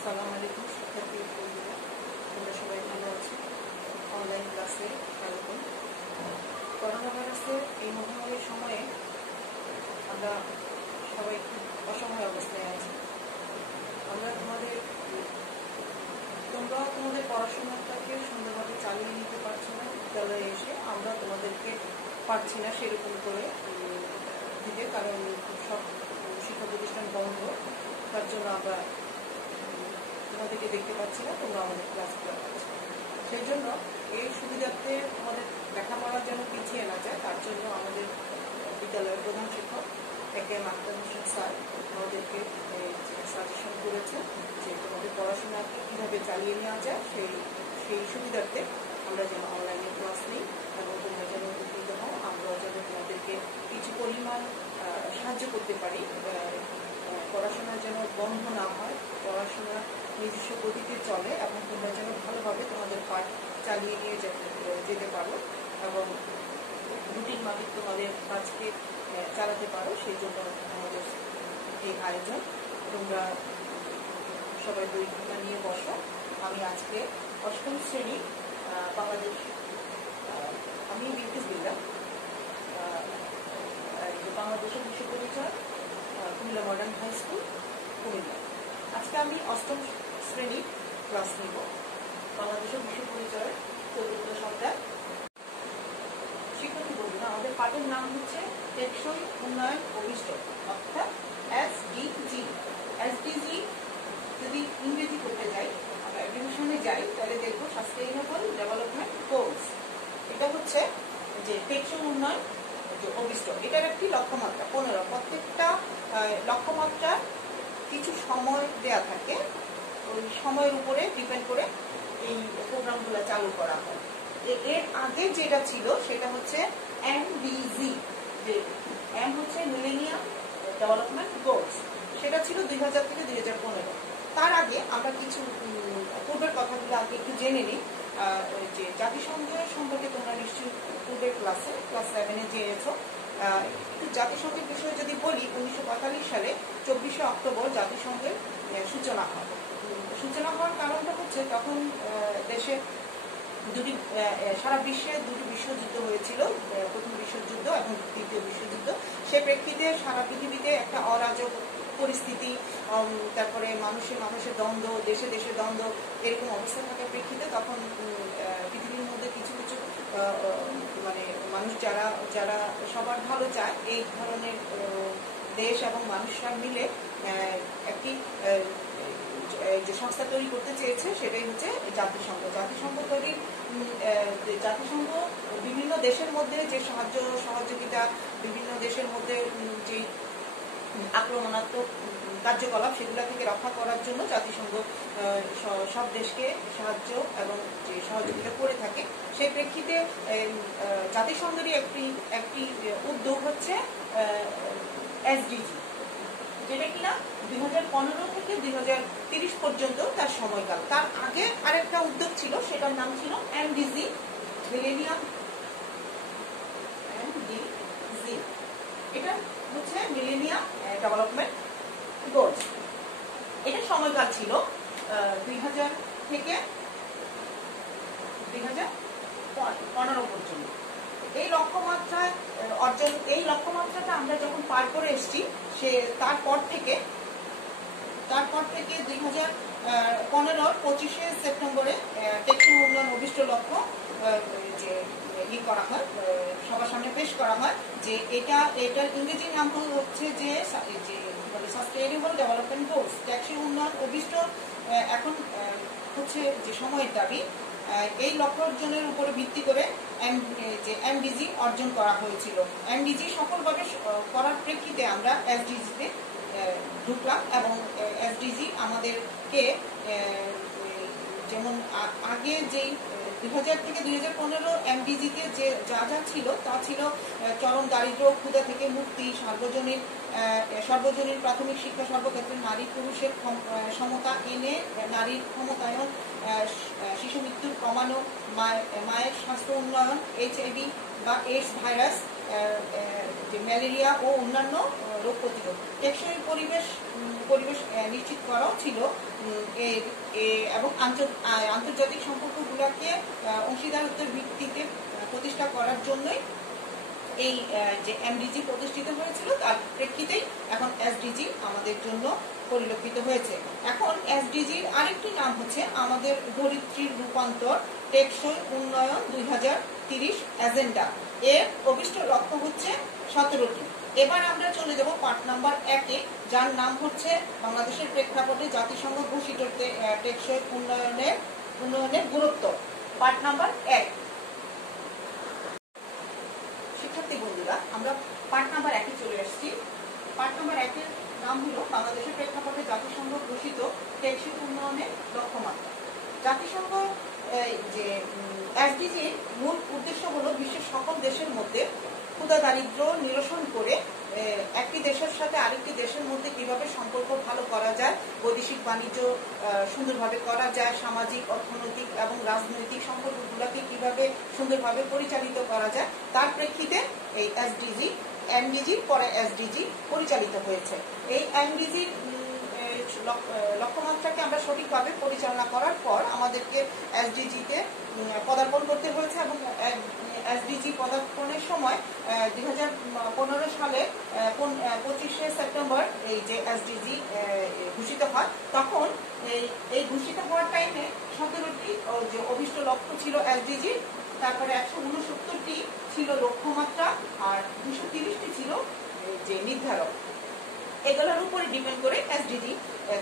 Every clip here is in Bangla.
আসসালামু আলাইকুম শিক্ষার্থী বন্ধুরা, তোমরা সবাই ভালো আছো। অনলাইন ক্লাসে স্বাগতম। করোনা ভাইরাসের এই মহামারীর সময়ে আমরা সবাই খুব অসহায় অবস্থায় আছি। আমরা তোমরা তোমাদের পড়াশোনাটাকে সুন্দরভাবে চালিয়ে নিতে পারছো না। বিদ্যালয়ে এসে আমরা তোমাদেরকে পারছি না সেরকম করে দিতে, কারণ সব শিক্ষা প্রতিষ্ঠান বন্ধ। তার জন্য আমরা তোমাদেরকে দেখতে পাচ্ছি না, তোমরা আমাদের ক্লাসগুলো পাচ্ছি। সেই জন্য এই সুবিধার্থে আমাদের লেখাপড়া যেন পিছিয়ে না যায়, তার জন্য আমাদের বিদ্যালয়ের প্রধান শিক্ষক একে.এম. আখতার হোসেন স্যার আমাদেরকে সাজেশন করেছেন যে তোমাদের পড়াশোনাকে কীভাবে চালিয়ে নেওয়া যায়, সেই সুবিধার্থে আমরা যেন অনলাইনে ক্লাস নিই এবং তোমরা যেন উপকৃত হও, আমরাও যেন তোমাদেরকে কিছু পরিমাণ সাহায্য করতে পারি। পড়াশোনা যেন বন্ধ না হয়, পড়াশোনা নিজস্ব গতিতে চলে এবং তোমরা যেন ভালোভাবে তোমাদের পাঠ চালিয়ে নিয়ে যেতে পারো এবং রুটিন মাফিক তোমাদের কাজকে চালাতে পারো। সেই জন্য আমাদের এই আয়োজন। তোমরা সবাই বই খাতা নিয়ে বসো। আমি আজকে অষ্টম শ্রেণী বাংলাদেশ, আমি বিলকিস বিল্লাহ, বাংলাদেশের বিশ্ব পরিচয় Comilla modern high school Comilla. আজকে আমি অষ্টম শ্রেণী ক্লাস নিব। বাংলাদেশের বিশ্ব পরিচয়ের চতুর্থ সপ্তাহ। শিক্ষার্থী বন্ধুরা, আমাদের পাঠের নাম হচ্ছে টেকসই উন্নয়ন অভিষ্ট, অর্থাৎ SDG। SDG যদি ইংরেজি করতে যাই, আমরা অ্যাপ্লিকেশনে যাই, তাহলে দেখবো সাস্টেইনেবল ডেভেলপমেন্ট গোলস। এটা হচ্ছে যে টেকসই উন্নয়ন অভিষ্ট, এটার একটি লক্ষ্যমাত্রা 15। প্রত্যেকটা লক্ষ্যমাত্রা কিছু সময় দেয়া থাকে, ওই সময়ের উপরে ডিপেন্ড করে এই প্রোগ্রামগুলো চালু করা হয়। এর আগে যেটা ছিল সেটা হচ্ছে MDG, যে M হচ্ছে মিলেনিয়াম ডেভেলপমেন্ট গোলস, সেটা ছিল 2000 থেকে 2015। তার আগে আমরা কিছু পূর্বের কথাগুলো আগে একটু জেনে নিই। যে জাতিসংঘের সম্পর্কে তোমরা নিশ্চয়ই পূর্বের ক্লাস 7-এ জেনেছো। একটু জাতিসংঘের বিষয়ে যদি বলি, 1945 সালে 24শে অক্টোবর জাতিসংঘের সূচনা হয়। সূচনা হওয়ার কারণটা হচ্ছে তখন দেশে সারা বিশ্বে দুটি বিশ্বযুদ্ধ হয়েছিল, প্রথম বিশ্বযুদ্ধ এবং দ্বিতীয় বিশ্বযুদ্ধ। সে প্রেক্ষিতে সারা পৃথিবীতে একটা অরাজক পরিস্থিতি, তারপরে মানুষের দ্বন্দ্ব, দেশে দেশে দ্বন্দ্ব, এরকম অবস্থা থাকার প্রেক্ষিতে তখন পৃথিবীর মধ্যে কিছু কিছু মানে মানুষ যারা সবার ভালো চায়, এই ধরনের দেশ এবং মানুষরা মিলে একটি যে সংস্থা তৈরি করতে চেয়েছে, সেটাই হচ্ছে জাতিসংঘ। জাতিসংঘ বিভিন্ন দেশের মধ্যে যে সহযোগিতা, বিভিন্ন দেশের মধ্যে যে আক্রমণাত্মক কার্যকলাপ, সেগুলো থেকে রক্ষা করার জন্য জাতিসংঘ সব দেশকে সাহায্য এবং যে সহযোগিতা করে থাকে। সেই প্রেক্ষিতে জাতিসংঘেরই একটি উদ্যোগ হচ্ছে SDG, যেটা কিনা 2015 থেকে 2030 পর্যন্ত তার সময়কাল। তার আগে আরেকটা উদ্যোগ ছিল, সেটার নাম ছিল MDG, মিলেনিয়াম MDG। এটা হচ্ছে মিলেনিয়াম ডেভেলপমেন্ট গোলস। এটার সময়কাল ছিল 2000 থেকে 2015 পর্যন্ত। এই লক্ষ্যমাত্রাটা আমরা যখন পার করে এসেছি, তারপর থেকে 2015 25শে সেপ্টেম্বরে টেকসই উন্নয়ন অভিষ্ট লক্ষ্য করা হয়, সবার সামনে পেশ করা হয়। যে এটার ইংরেজি নাম হচ্ছে যে সাস্টেইনেবল ডেভেলপমেন্ট গোলস, টেকসই উন্নয়ন অভিষ্ট। এখন হচ্ছে যে সময়ের দাবি, এই লক্ষ্য অর্জনের উপরে ভিত্তি করে যে MDG অর্জন করা হয়েছিল। MDG সফলভাবে করার প্রেক্ষিতে আমরা SDG-তে ঢুকলাম এবং SDG আমাদেরকে যেমন আগে যেই 2000 থেকে 2015 MDG-তে যে যা ছিল তা ছিল চরম দারিদ্র্য, ক্ষুধা থেকে মুক্তি, সর্বজনীন প্রাথমিক শিক্ষা, সর্বক্ষেত্রে নারী পুরুষের সমতা এনে নারীর ক্ষমতায়ন, শিশু মৃত্যুর কমানো, মায়ের স্বাস্থ্য উন্নয়ন, HIV বা AIDS ভাইরাস, যে ম্যালেরিয়া ও অন্যান্য রোগ প্রতিরোধ। টেকসই পরিবেশ পরিবেশ নিশ্চিত করাও ছিল এবং আন্তর্জাতিক সম্পর্কগুলোকে অংশীদারত্বের ভিত্তিতে প্রতিষ্ঠা করার জন্যই এই যে এমডিজি প্রতিষ্ঠিত হয়েছিল, তার প্রেক্ষিতেই এখন এসডিজি আমাদের জন্য পরিলক্ষিত হয়েছে। এখন এসডিজির আরেকটি নাম হচ্ছে আমাদের ধরিত্রীর রূপান্তর টেকসই উন্নয়ন 2030 এজেন্ডা। এর অভিষ্ট লক্ষ্য হচ্ছে 17টি। এবার আমরা চলে যাব পার্ট নাম্বার 1-এ, যার নাম হচ্ছে বাংলাদেশের প্রেক্ষাপটে জাতিসংঘ ঘোষিত টেকসই উন্নয়নের গুরুত্ব। Part number 1। শিক্ষার্থী বন্ধুরা, আমরা পার্ট নাম্বার 1-এ চলে আসছি। পার্ট নাম্বার 1-এর নাম হলো বাংলাদেশের প্রেক্ষাপটে জাতিসংঘ ঘোষিত টেকসই উন্নয়নের লক্ষ্যমাত্রা। জাতিসংঘ যে এসডিজির মূল উদ্দেশ্য হলো বিশ্বের সকল দেশের মধ্যে ক্ষুধা দারিদ্র্য নিরসন করে একটি দেশের সাথে আরেকটি দেশের মধ্যে কিভাবে সম্পর্ক ভালো করা যায়, বৈদেশিক বাণিজ্য সুন্দরভাবে করা যায়, সামাজিক অর্থনৈতিক এবং রাজনৈতিক সম্পর্কগুলোকে কিভাবে সুন্দরভাবে পরিচালিত করা যায়, তার প্রেক্ষিতে এই এমডিজির পরে এসডিজি পরিচালিত হয়েছে। এই এমডিজির লক্ষ্যমাত্রাকে আমরা সঠিকভাবে পরিচালনা করার পর আমাদেরকে এসডিজিতে পদার্পণ করতে হয়েছে এবং এসডিজি পদার্পণের সময় 2015 সালে 25শে সেপ্টেম্বর এই যে এসডিজি ঘোষিত হয়, তখন এই ঘোষিত হওয়ার টাইমে 17টি যে অভিষ্ট লক্ষ্য ছিল এসডিজি, তারপরে 169টি ছিল লক্ষ্যমাত্রা আর 230টি ছিল যে নির্ধারক। এগুলোর উপরে ডিপেন্ড করে এসডিজি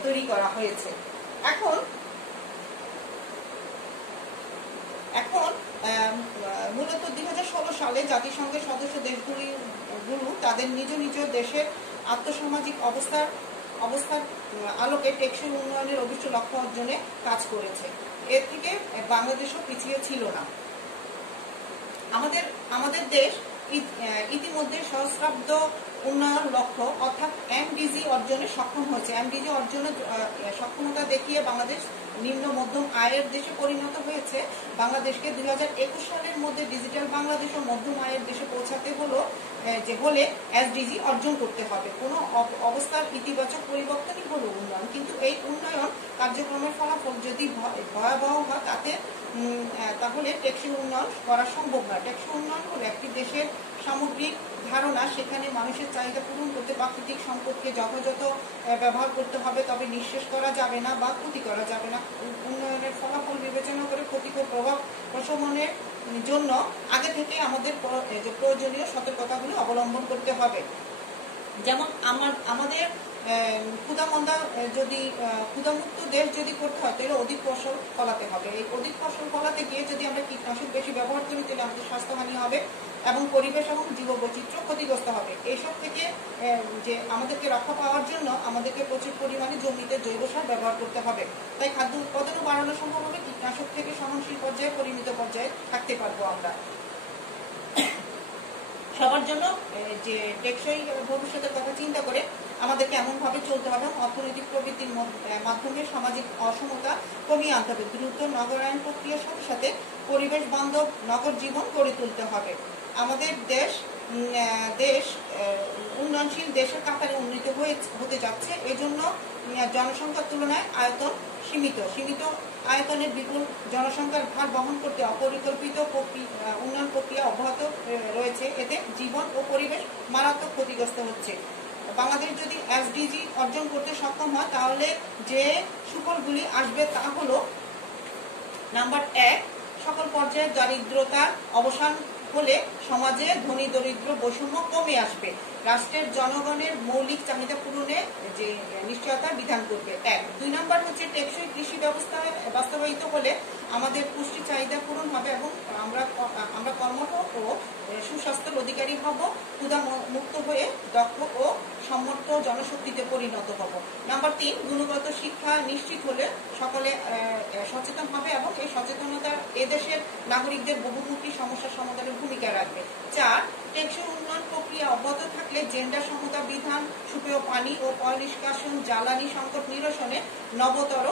তৈরি করা হয়েছে। এখন মূলত 2016 সালে জাতিসংঘের সদস্য দেশগুলো তাদের নিজ নিজ দেশের আর্থসামাজিক অবস্থার আলোকে টেকসই উন্নয়নের অভিষ্ট লক্ষ্য অর্জনে কাজ করেছে। এর থেকে বাংলাদেশও পিছিয়ে ছিল না। আমাদের দেশ ইতিমধ্যে সহস্রাব্দ উন্নয়ন লক্ষ্য অর্থাৎ এমডিজি অর্জনে সক্ষম হয়েছে। এমডিজি অর্জনের সক্ষমতা দেখিয়ে বাংলাদেশ নিম্ন মধ্যম আয়ের দেশে পরিণত হয়েছে। বাংলাদেশকে 2021 সালের মধ্যে ডিজিটাল বাংলাদেশ ও মধ্যম আয়ের দেশে পৌঁছাতে হলে এসডিজি অর্জন করতে হবে। কোনো অবস্থার ইতিবাচক পরিবর্তনই হলো উন্নয়ন, কিন্তু এই উন্নয়ন কার্যক্রমের ফলাফল যদি ভয়াবহ হয় তাহলে টেকসই উন্নয়ন করা সম্ভব নয়। টেকসই উন্নয়ন হলো একটি দেশের সামগ্রিক ধারণা, সেখানে মানুষের চাহিদা পূরণ করতে প্রাকৃতিক সম্পদকে যথাযথ ব্যবহার করতে হবে, তবে নিঃশেষ করা যাবে না বা ক্ষতি করা যাবে না। উন্নয়নের ফলাফল বিবেচনা করে ক্ষতিকর প্রভাব প্রশমনের জন্য আগে থেকে আমাদের প্রয়োজনীয় সতর্কতাগুলো অবলম্বন করতে হবে। যেমন আমাদের ক্ষুধামুক্ত দেশ যদি করতে হয় তাহলে অধিক ফসল ফলাতে হবে। এই অধিক ফসল ফলাতে গিয়ে যদি আমরা কীটনাশক বেশি ব্যবহার করি তাহলে আমাদের স্বাস্থ্যহানি হবে এবং পরিবেশ এবং জীববৈচিত্র্য ক্ষতিগ্রস্ত হবে। এইসব থেকে যে আমাদেরকে রক্ষা পাওয়ার জন্য আমাদেরকে প্রচুর পরিমাণে জমিতে জৈব সার ব্যবহার করতে হবে। তাই খাদ্য উৎপাদনও বাড়ানো সম্ভব হবে, কীটনাশক থেকে সহনশীল পর্যায়ে পরিমিত পর্যায়ে থাকতে পারবো আমরা। সবার জন্য যে টেকসই ভবিষ্যতের কথা চিন্তা করে আমাদেরকে এমনভাবে চলতে হবে, অর্থনৈতিক প্রবৃদ্ধির মাধ্যমে সামাজিক অসমতা কমিয়ে আনতে হবে। দ্রুত নগরায়ণ প্রক্রিয়ার সাথে সাথে পরিবেশ বান্ধব নগর জীবন গড়ে তুলতে হবে। আমাদের দেশ উন্নয়নশীল দেশের কাতারে উন্নীত হতে যাচ্ছে। এজন্য জনসংখ্যার তুলনায় আয়তন সীমিত আয়তনের বিপুল জনসংখ্যার ভার বহন করতে অপরিকল্পিত উন্নয়ন প্রক্রিয়া অব্যাহত রয়েছে। এতে জীবন ও পরিবেশ মারাত্মক ক্ষতিগ্রস্ত হচ্ছে। বাংলাদেশ যদি এসডিজি অর্জন করতে সক্ষম হয় তাহলে যে সুফলগুলি আসবে তা হলো, নাম্বার 1, সকল পর্যায়ে দারিদ্রতার অবসান হলে সমাজে ধনী দরিদ্র বৈষম্য কমে আসবে। রাষ্ট্রের জনগণের মৌলিক চাহিদা পূরণে যে নিশ্চয়তা বিধান করবে। 1। 2 নম্বর হচ্ছে টেকসই কৃষি ব্যবস্থা বাস্তবায়িত হলে আমাদের পুষ্টি চাহিদা পূরণ হবে এবং আমরা কর্মঠ ও সুস্বাস্থ্যের অধিকারী হব, ক্ষুধা মুক্ত হয়ে দক্ষ ও সম্মত জনশক্তিতে পরিণত হব। নাম্বার 3, গুণগত শিক্ষা নিশ্চিত হলে সকলে সচেতন হবে এবং এই সচেতনতা এদেশের নাগরিকদের বহুমুখী সমস্যা সমাধানের ভূমিকা রাখবে। 4, টেকসই উন্নয়ন প্রক্রিয়া অব্যাহত থাকলে জেন্ডার সমতা বিধান, সুপেয় পানি ও পয় নিষ্কাশন, জ্বালানি সংকট নিরসনে নবতর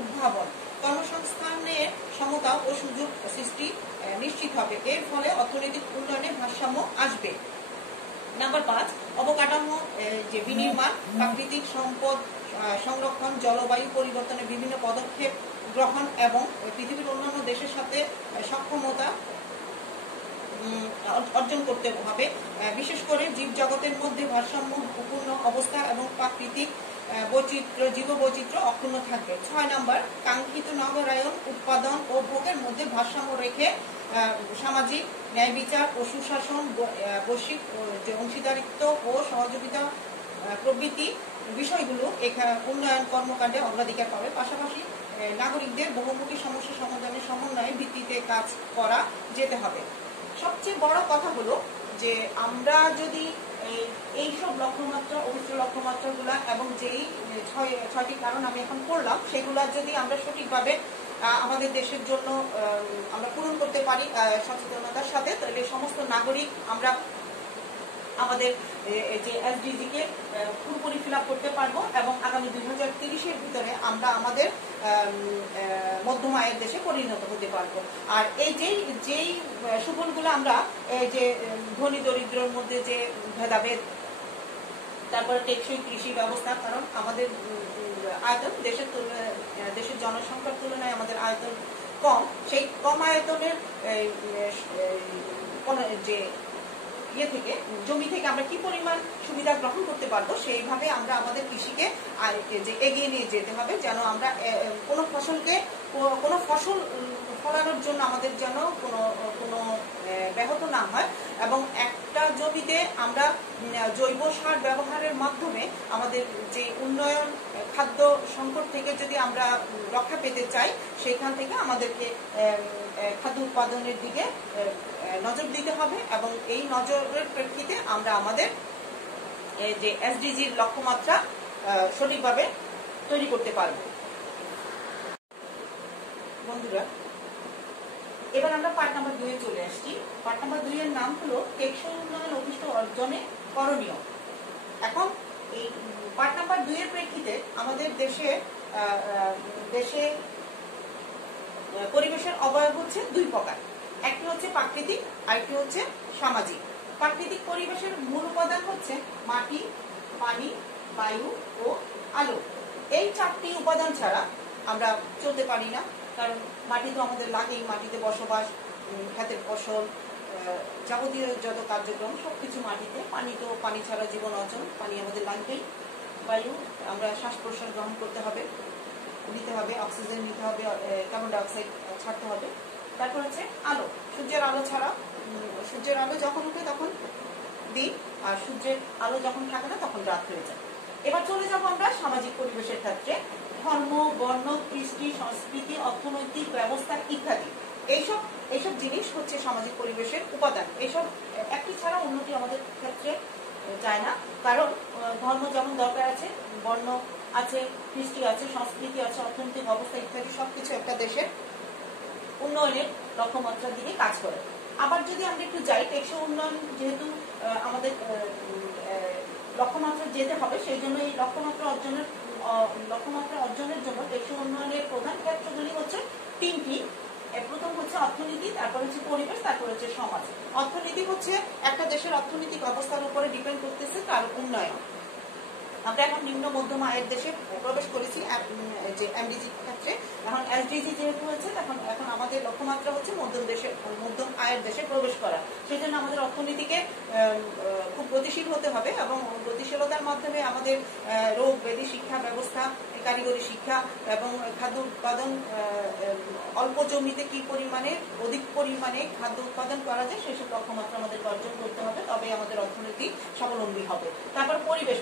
উদ্ভাবন, কর্মসংস্থানের সমতা ও সুযোগ সৃষ্টি নিশ্চিত হবে। এর ফলে অর্থনৈতিক উন্নয়নে ভারসাম্য আসবে। নাম্বার 5, অবকাঠামো যে বিনির্মাণ, প্রাকৃতিক সম্পদ সংরক্ষণ, জলবায়ু পরিবর্তনের বিভিন্ন পদক্ষেপ গ্রহণ এবং পৃথিবীর অন্যান্য দেশের সাথে সক্ষমতা অর্জন করতে হবে। বিশেষ করে জীবজগতের মধ্যে ভারসাম্যপূর্ণ অবস্থা এবং প্রাকৃতিক বৈচিত্র্য, জীববৈচিত্র্য অক্ষুণ্ণ থাকবে। 6 নম্বর, কাঙ্ক্ষিত নগরায়ন, উৎপাদন ও ভোগের মধ্যে ভারসাম্য রেখে সামাজিক ন্যায় বিচার ও সুশাসন, বৈশ্বিক অংশীদারিত্ব ও সহযোগিতা প্রভৃতি বিষয়গুলো এখানে উন্নয়ন কর্মকাণ্ডে অগ্রাধিকার পাবে। পাশাপাশি নাগরিকদের বহুমুখী সমস্যা সমাধানের সমন্বয়ের ভিত্তিতে কাজ করা যেতে হবে। সবচেয়ে বড় কথা হলো যে আমরা যদি এইসব লক্ষ্যমাত্রা, অভিষ্ট লক্ষ্যমাত্রাগুলা এবং যেই 6টি কারণ আমি এখন পড়লাম সেগুলা যদি আমরা সঠিকভাবে আমাদের দেশের জন্য আমরা পূরণ করতে পারি সচেতনতার সাথে, তাহলে সমস্ত নাগরিক আমরা আমাদের যে এসডিজি কে পুরোপুরি ফিল আপ করতে পারবো এবং আগামী 2030-এর ভিতরে আমরা আমাদের মধ্যম আয়ের দেশে পরিণত হতে পারবো। আর এই যেই সুফলগুলো আমরা যে ধনী দরিদ্রের মধ্যে যে ভেদাভেদ, তারপরে টেকসই কৃষি ব্যবস্থা, কারণ আমাদের আয়তন দেশের জনসংখ্যার তুলনায় আমাদের আয়তন কম, সেই কম আয়তনের যে থেকে জমি থেকে আমরা কি পরিমাণ সুবিধা গ্রহণ করতে পারবো, সেইভাবে আমরা আমাদের কৃষিকে যে এগিয়ে নিয়ে যেতে হবে, যেন আমরা কোনো ফসল ফলানোর জন্য আমাদের যেন কোনো ব্যাহত না হয় এবং একটা জমিতে আমরা জৈব সার ব্যবহারের মাধ্যমে আমাদের যে উন্নয়ন, খাদ্য সংকট থেকে যদি আমরা রক্ষা পেতে চাই, সেখান থেকে আমাদেরকে খাদ্য উৎপাদনের দিকে নজর দিতে হবে এবং এই নজরের প্রেক্ষিতে আমরা আমাদের যে এসডিজির লক্ষ্যমাত্রা সঠিকভাবে তৈরি করতে পারব। বন্ধুরা, এবার আমরা পার্ট নাম্বার 2-এ চলে আসছি। পার্ট নাম্বার 2-এর নাম হলো টেকসই উন্নয়ন অভিষ্ট অর্জনে করণীয়। এখন এই পার্ট নাম্বার 2-এর প্রেক্ষিতে আমাদের দেশে পরিবেশের অবয়ব হচ্ছে 2 প্রকার। একটি হচ্ছে প্রাকৃতিক, আরেকটি হচ্ছে সামাজিক। প্রাকৃতিক পরিবেশের মূল উপাদান হচ্ছে মাটি, পানি, বায়ু ও আলো। এই 4টি উপাদান ছাড়া আমরা চলতে পারি না, কারণ মাটি তো আমাদের লাগেই। মাটিতে বসবাস, ক্ষেতের ফসল, যাবতীয় যত কার্যক্রম সবকিছু মাটিতে। পানি ছাড়া জীবন অচল, পানি আমাদের লাগবেই। বায়ু, আমরা শ্বাস প্রশ্বাস গ্রহণ করতে হবে, নিতে হবে, অক্সিজেন নিতে হবে, কার্বন ডাইঅক্সাইড ছাড়তে হবে। তারপর হচ্ছে আলো, সূর্যের আলো ছাড়া, সূর্যের আলো যখন উঠে তখন দিন, আর সূর্যের আলো যখন থাকে না তখন রাত হয়ে যায়। এবার চলে যাবো আমরা সামাজিক পরিবেশের ক্ষেত্রে। ধর্ম, বর্ণ, কৃষ্টি, সংস্কৃতি, অর্থনৈতিক ব্যবস্থা ইত্যাদি এইসব জিনিস হচ্ছে সামাজিক পরিবেশের উপাদান। এইসব একটি ছাড়া অন্যটি আমাদের ক্ষেত্রে যায় না, কারণ ধর্ম যেমন দরকার আছে, বর্ণ আছে, কৃষ্টি আছে, সংস্কৃতি আছে, অর্থনৈতিক অবস্থা ইত্যাদি সবকিছু একটা দেশের উন্নয়নের লক্ষ্যমাত্রার দিকে কাজ করে। আবার যদি আমরা একটু যাই, টেকসই উন্নয়ন যেহেতু আমাদের লক্ষ্যমাত্রা যেতে হবে, সেই জন্য এই লক্ষ্যমাত্রা অর্জনের জন্য টেকসই উন্নয়নের প্রধান ক্ষেত্রগুলি হচ্ছে 3টি। প্রথম হচ্ছে অর্থনীতি, তারপর হচ্ছে পরিবেশ, তারপর হচ্ছে সমাজ। অর্থনীতি হচ্ছে একটা দেশের অর্থনৈতিক অবস্থার উপরে ডিপেন্ড করতেছে তার উন্নয়ন। আমরা এখন নিম্ন মধ্যম আয়ের দেশে প্রবেশ করেছি যে এমডিজি ক্ষেত্রে। এখন এসডিজি যেহেতু হয়েছে, এখন আমাদের লক্ষ্যমাত্রা হচ্ছে মধ্যম আয়ের দেশে প্রবেশ করা। সেই জন্য আমাদের অর্থনীতিকে খুব গতিশীল হতে হবে এবং গতিশীলতার মাধ্যমে আমাদের রোগ ব্যাধি শিক্ষা ব্যবস্থা, কারিগরি শিক্ষা এবং খাদ্য উৎপাদন, অল্প জমিতে কি পরিমাণে অধিক পরিমাণে খাদ্য উৎপাদন করা যায় সেসব লক্ষ্যমাত্রা আমাদের অর্জন করতে হবে, তবে আমাদের অর্থনীতি স্বাবলম্বী হবে। তারপর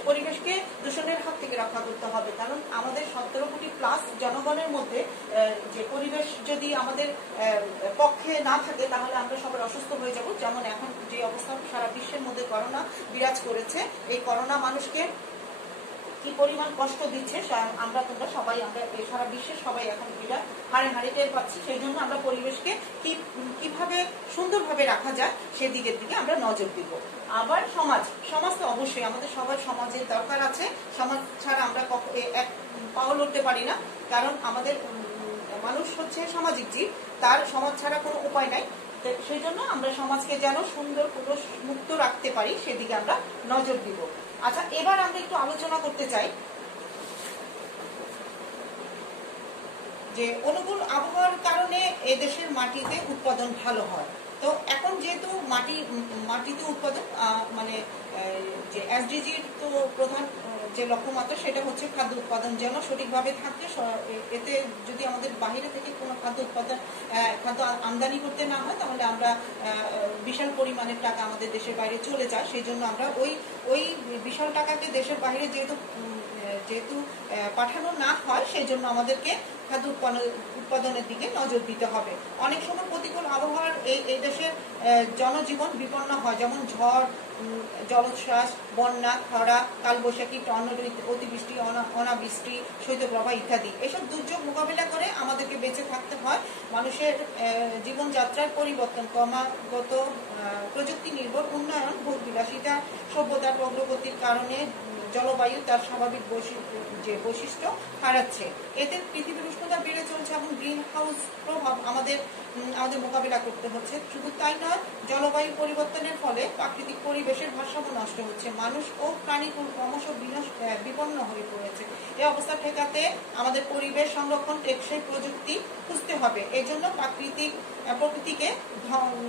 পরিবেশকে দূষণের হাত থেকে রক্ষা করতে হবে, কারণ আমাদের 17 কোটি প্লাস জনগণের মধ্যে যে পরিবেশ যদি আমাদের পক্ষে না থাকে তাহলে আমরা সবাই অসুস্থ হয়ে যাব। যেমন এখন যে অবস্থা সারা বিশ্বের মধ্যে করোনা বিরাজ করেছে, এই করোনা মানুষকে কি পরিমাণ কষ্ট দিচ্ছে তোমরা সবাই, আমরা সারা বিশ্বের সবাই এখন এটা হাড়ে টের পাচ্ছি। সেই জন্য আমরা পরিবেশকে কিভাবে সুন্দরভাবে রাখা যায় সেদিকের দিকে আমরা নজর দিব। আবার সমাজ তো অবশ্যই আমাদের সবার সমাজের দরকার আছে। সমাজ ছাড়া আমরা এক পাও লড়তে পারি না, কারণ আমাদের মানুষ হচ্ছে সামাজিক জীব, তার সমাজ ছাড়া কোনো উপায় নাই। সেই জন্য আমরা সমাজকে যেন সুন্দর কুলস মুক্ত রাখতে পারি সেদিকে আমরা নজর দিব। আচ্ছা, এবার আমরা একটু আলোচনা করতে চাই যে অনুকূল আবহাওয়ার কারণে এদেশের মাটিতে উৎপাদন ভালো হয়। তো এখন যেহেতু মাটিতে উৎপাদন মানে যে এসডিজির তো প্রধান যে লক্ষ্যমাত্রা সেটা হচ্ছে খাদ্য উৎপাদন যেন সঠিকভাবে থাকে। এতে যদি আমাদের বাইরে থেকে কোনো খাদ্য আমদানি করতে না হয় তাহলে আমরা বিশাল পরিমাণের টাকা আমাদের দেশের বাইরে চলে যায়। সেই জন্য আমরা ওই বিশাল টাকাকে দেশের বাইরে যেহেতু পাঠানো না হয় সেই জন্য আমাদেরকে খাদ্য উৎপাদনের দিকে নজর দিতে হবে। অনেক সময় প্রতিকূল আবহাওয়ার এই দেশের জনজীবন বিপন্ন হয়, যেমন ঝড়, জলোচ্ছ্বাস, বন্যা, খরা, কালবৈশাখী, টর্নেডো, অতিবৃষ্টি, অনাবৃষ্টি, শৈত্যপ্রবাহ ইত্যাদি। এসব দুর্যোগ মোকাবিলা করে আমাদেরকে বেঁচে থাকতে হয়। মানুষের জীবনযাত্রার পরিবর্তন, ক্রমাগত প্রযুক্তি নির্ভর উন্নয়ন, ভোগ বিলাসিতা, সভ্যতার অগ্রগতির কারণে জলবায়ু তার স্বাভাবিক বৈশিষ্ট্য হারাচ্ছে। এতে পৃথিবীর উষ্ণতা বেড়ে চলছে এবং গ্রিন হাউস প্রভাব আমাদের মোকাবিলা করতে হচ্ছে। শুধু তাই নয়, জলবায়ু পরিবর্তনের ফলে প্রাকৃতিক পরিবেশের ভারসাম্য নষ্ট হচ্ছে, মানুষ ও প্রাণীকুল ক্রমশ বিপন্ন হয়ে পড়েছে। এই অবস্থা ঠেকাতে আমাদের পরিবেশ সংরক্ষণ, টেকসই প্রযুক্তি খুঁজতে হবে। এই জন্য প্রকৃতিকে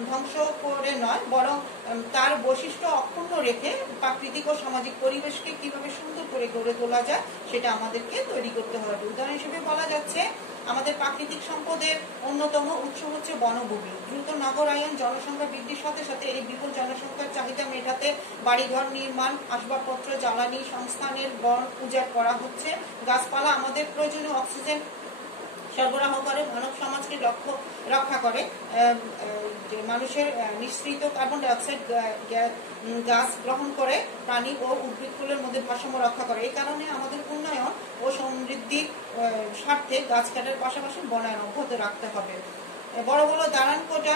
ধ্বংস করে নয়, বরং তার বৈশিষ্ট্য অক্ষুণ্ণ রেখে প্রাকৃতিক ও সামাজিক পরিবেশকে কিভাবে সুন্দর করে গড়ে তোলা যায় সেটা আমাদেরকে তৈরি করতে হবে। উদাহরণ হিসেবে বলা যাচ্ছে, আমাদের প্রাকৃতিক সম্পদের অন্যতম উৎস হচ্ছে বনভূমি। দ্রুত নগরায়ন, জনসংখ্যা বৃদ্ধির সাথে সাথে এই বিপুল জনসংখ্যার চাহিদা মেটাতে বাড়িঘর নির্মাণ, আসবাবপত্র, জ্বালানি, সংস্থানের বন উজাড় করা হচ্ছে। গাছপালা আমাদের প্রয়োজনীয় অক্সিজেন সরবরাহ করে, মানব সমাজকে রক্ষা করে, মানুষের নিঃসৃত কার্বন ডাইঅক্সাইড গ্যাস গ্রহণ করে, প্রাণী ও উদ্ভিদকুলের মধ্যে ভারসাম্য রক্ষা করে। এই কারণে আমাদের উন্নয়ন ও সমৃদ্ধির স্বার্থে গাছ কাটার পাশাপাশি বনায়ন অব্যাহত রাখতে হবে। বড় বড় দালান কোঠা,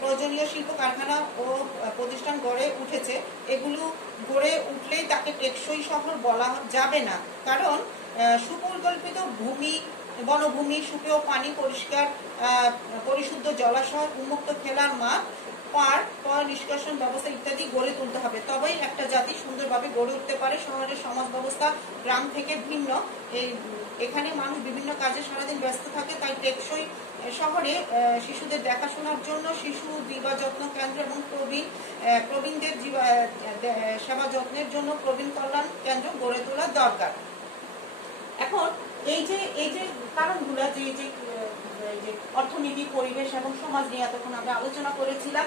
প্রয়োজনীয় শিল্প কারখানা ও প্রতিষ্ঠান গড়ে উঠেছে। এগুলো গড়ে উঠলেই তাকে টেকসই শহর বলা যাবে না, কারণ সুপরিকল্পিত বনভূমি, সুপেয় পানি, পরিশুদ্ধ জলাশয়, উন্মুক্ত খেলার মাঠ, পার্ক, পয় নিষ্কাশন ব্যবস্থা ইত্যাদি গড়ে তুলতে হবে। তবেই একটা জাতি সুন্দরভাবে গড়ে উঠতে পারে। শহরের সমাজ ব্যবস্থা গ্রাম থেকে ভিন্ন। এখানে মানুষ বিভিন্ন কাজে সারাদিন ব্যস্ত থাকে, তাই টেকসই শহরে শিশুদের দেখাশোনার জন্য শিশু দিবা যত্ন কেন্দ্র এবং প্রবীণদের সেবা যত্নের জন্য প্রবীণ কল্যাণ কেন্দ্র গড়ে তোলা দরকার। এখন এই যে কারণগুলো, যে অর্থনীতি, পরিবেশ এবং সমাজ নিয়ে এতক্ষণ আমরা আলোচনা করেছিলাম।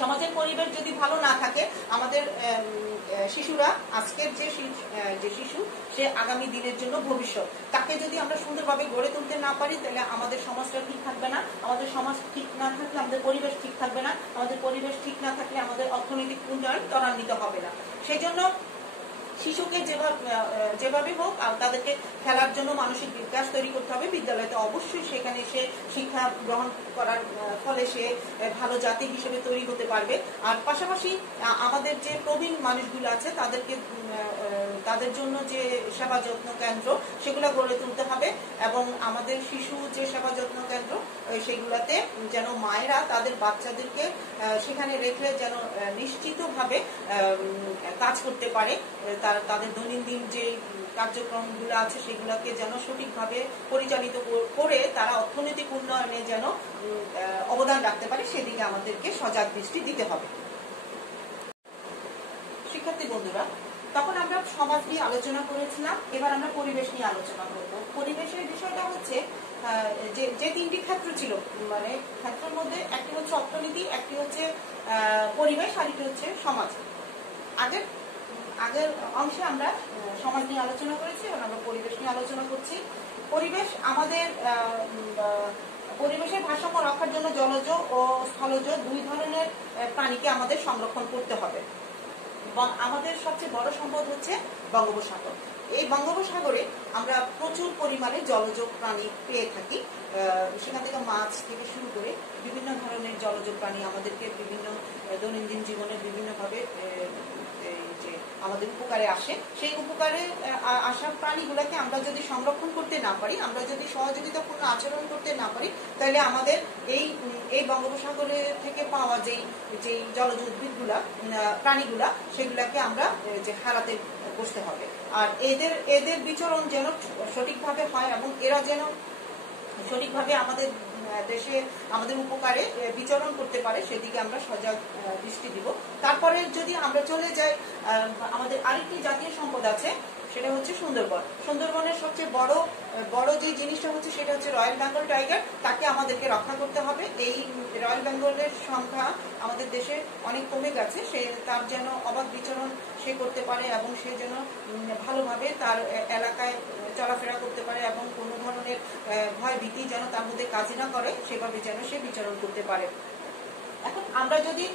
সমাজের পরিবেশ যদি ভালো না থাকে, আমাদের শিশুরা, আজকের যে শিশু, সে আগামী দিনের জন্য ভবিষ্যৎ। তাকে যদি আমরা সুন্দরভাবে গড়ে তুলতে না পারি তাহলে আমাদের সমাজটা ঠিক থাকবে না। আমাদের সমাজ ঠিক না থাকলে আমাদের পরিবেশ ঠিক থাকবে না। আমাদের পরিবেশ ঠিক না থাকলে আমাদের অর্থনৈতিক উন্নয়ন ত্বরান্বিত হবে না। সেই জন্য শিশুকে যেভাবে হোক তাদেরকে খেলার জন্য মানসিক বিকাশ তৈরি করতে হবে। বিদ্যালয়তে অবশ্যই সেখানে সে শিক্ষা গ্রহণ করার ফলে সে ভালো জাতি হিসেবে তৈরি হতে পারবে। আর পাশাপাশি আমাদের যে প্রবীণ মানুষগুলো আছে তাদের জন্য যে সেবা যত্ন কেন্দ্র সেগুলো গড়ে তুলতে হবে, এবং আমাদের শিশু যে সেবা যত্ন কেন্দ্র সেগুলোতে যেন মায়েরা তাদের বাচ্চাদেরকে সেখানে রেখে যেন নিশ্চিতভাবে কাজ করতে পারে। তাদের দৈনন্দিন যে কার্যক্রমগুলো আছে সেগুলোকে যেন সঠিকভাবে পরিচালিত করে তারা অর্থনৈতিক উন্নয়নে যেন অবদান রাখতে পারে, সেদিকে আমাদেরকে সজাগ দৃষ্টি দিতে হবে। শিক্ষার্থী বন্ধুরা, তখন আমরা সমাজ নিয়ে আলোচনা করেছিলাম, এবার আমরা পরিবেশ নিয়ে আলোচনা করব। পরিবেশের বিষয়টা হচ্ছে যে তিনটি ক্ষেত্র ছিল, মানে ক্ষেত্রের মধ্যে একটি হচ্ছে অর্থনীতি, একটি হচ্ছে পরিবেশ, আর একটি হচ্ছে সমাজ। আগের অংশে আমরা সমাজ নিয়ে আলোচনা করেছি, এবং আমরা পরিবেশ নিয়ে আলোচনা করছি। পরিবেশের ভারসাম্য রক্ষার জন্য জলজ ও স্থলজ দুই ধরনের প্রাণীকে আমাদের সংরক্ষণ করতে হবে। এবং আমাদের সবচেয়ে বড় সম্পদ হচ্ছে বঙ্গোপসাগর। এই বঙ্গোপসাগরে আমরা প্রচুর পরিমাণে জলজ প্রাণী পেয়ে থাকি। সেখান থেকে মাছ থেকে শুরু করে বিভিন্ন ধরনের জলজ প্রাণী আমাদেরকে বিভিন্ন দৈনন্দিন জীবনে বিভিন্নভাবে আমাদের উপকারে আসে। সেই উপকারে আসা প্রাণীগুলোকে আমরা যদি সংরক্ষণ করতে না পারি, আমরা যদি সহযোগিতাপূর্ণ আচরণ করতে না পারি, তাহলে আমাদের এই বঙ্গোপসাগরে থেকে পাওয়া যেই জলজ উদ্ভিদগুলা, প্রাণীগুলা, সেগুলাকে আমরা যে হারাতে বসতে হবে। আর এদের বিচরণ যেন সঠিকভাবে হয় এবং এরা যেন সঠিকভাবে আমাদের দেশে আমাদের উপকারে বিচরণ করতে পারে, সেদিকে আমরা সজাগ দৃষ্টি দিব। তারপরে যদি আমরা চলে যাই, আমাদের আরেকটি জাতীয় সম্পদ আছে, সেটা হচ্ছে সুন্দরবন। সুন্দরবনের সবচেয়ে বড় যে জিনিসটা হচ্ছে সেটা হচ্ছে রয়্যাল বেঙ্গল টাইগার। তাকে আমাদেরকে রক্ষা করতে হবে। এই রয়্যাল বেঙ্গলের সংখ্যা আমাদের দেশে অনেক কমে গেছে। তার যেন অবাধ বিচরণ সে করতে পারে এবং সে যেন ভালোভাবে তার এলাকায় চলাফেরা করতে পারে এবং কোনো ধরনের ভয় ভীতি যেন তার মধ্যে কাজ না করে, সেভাবে যেন সে বিচরণ করতে পারে। এখন আমরা যদি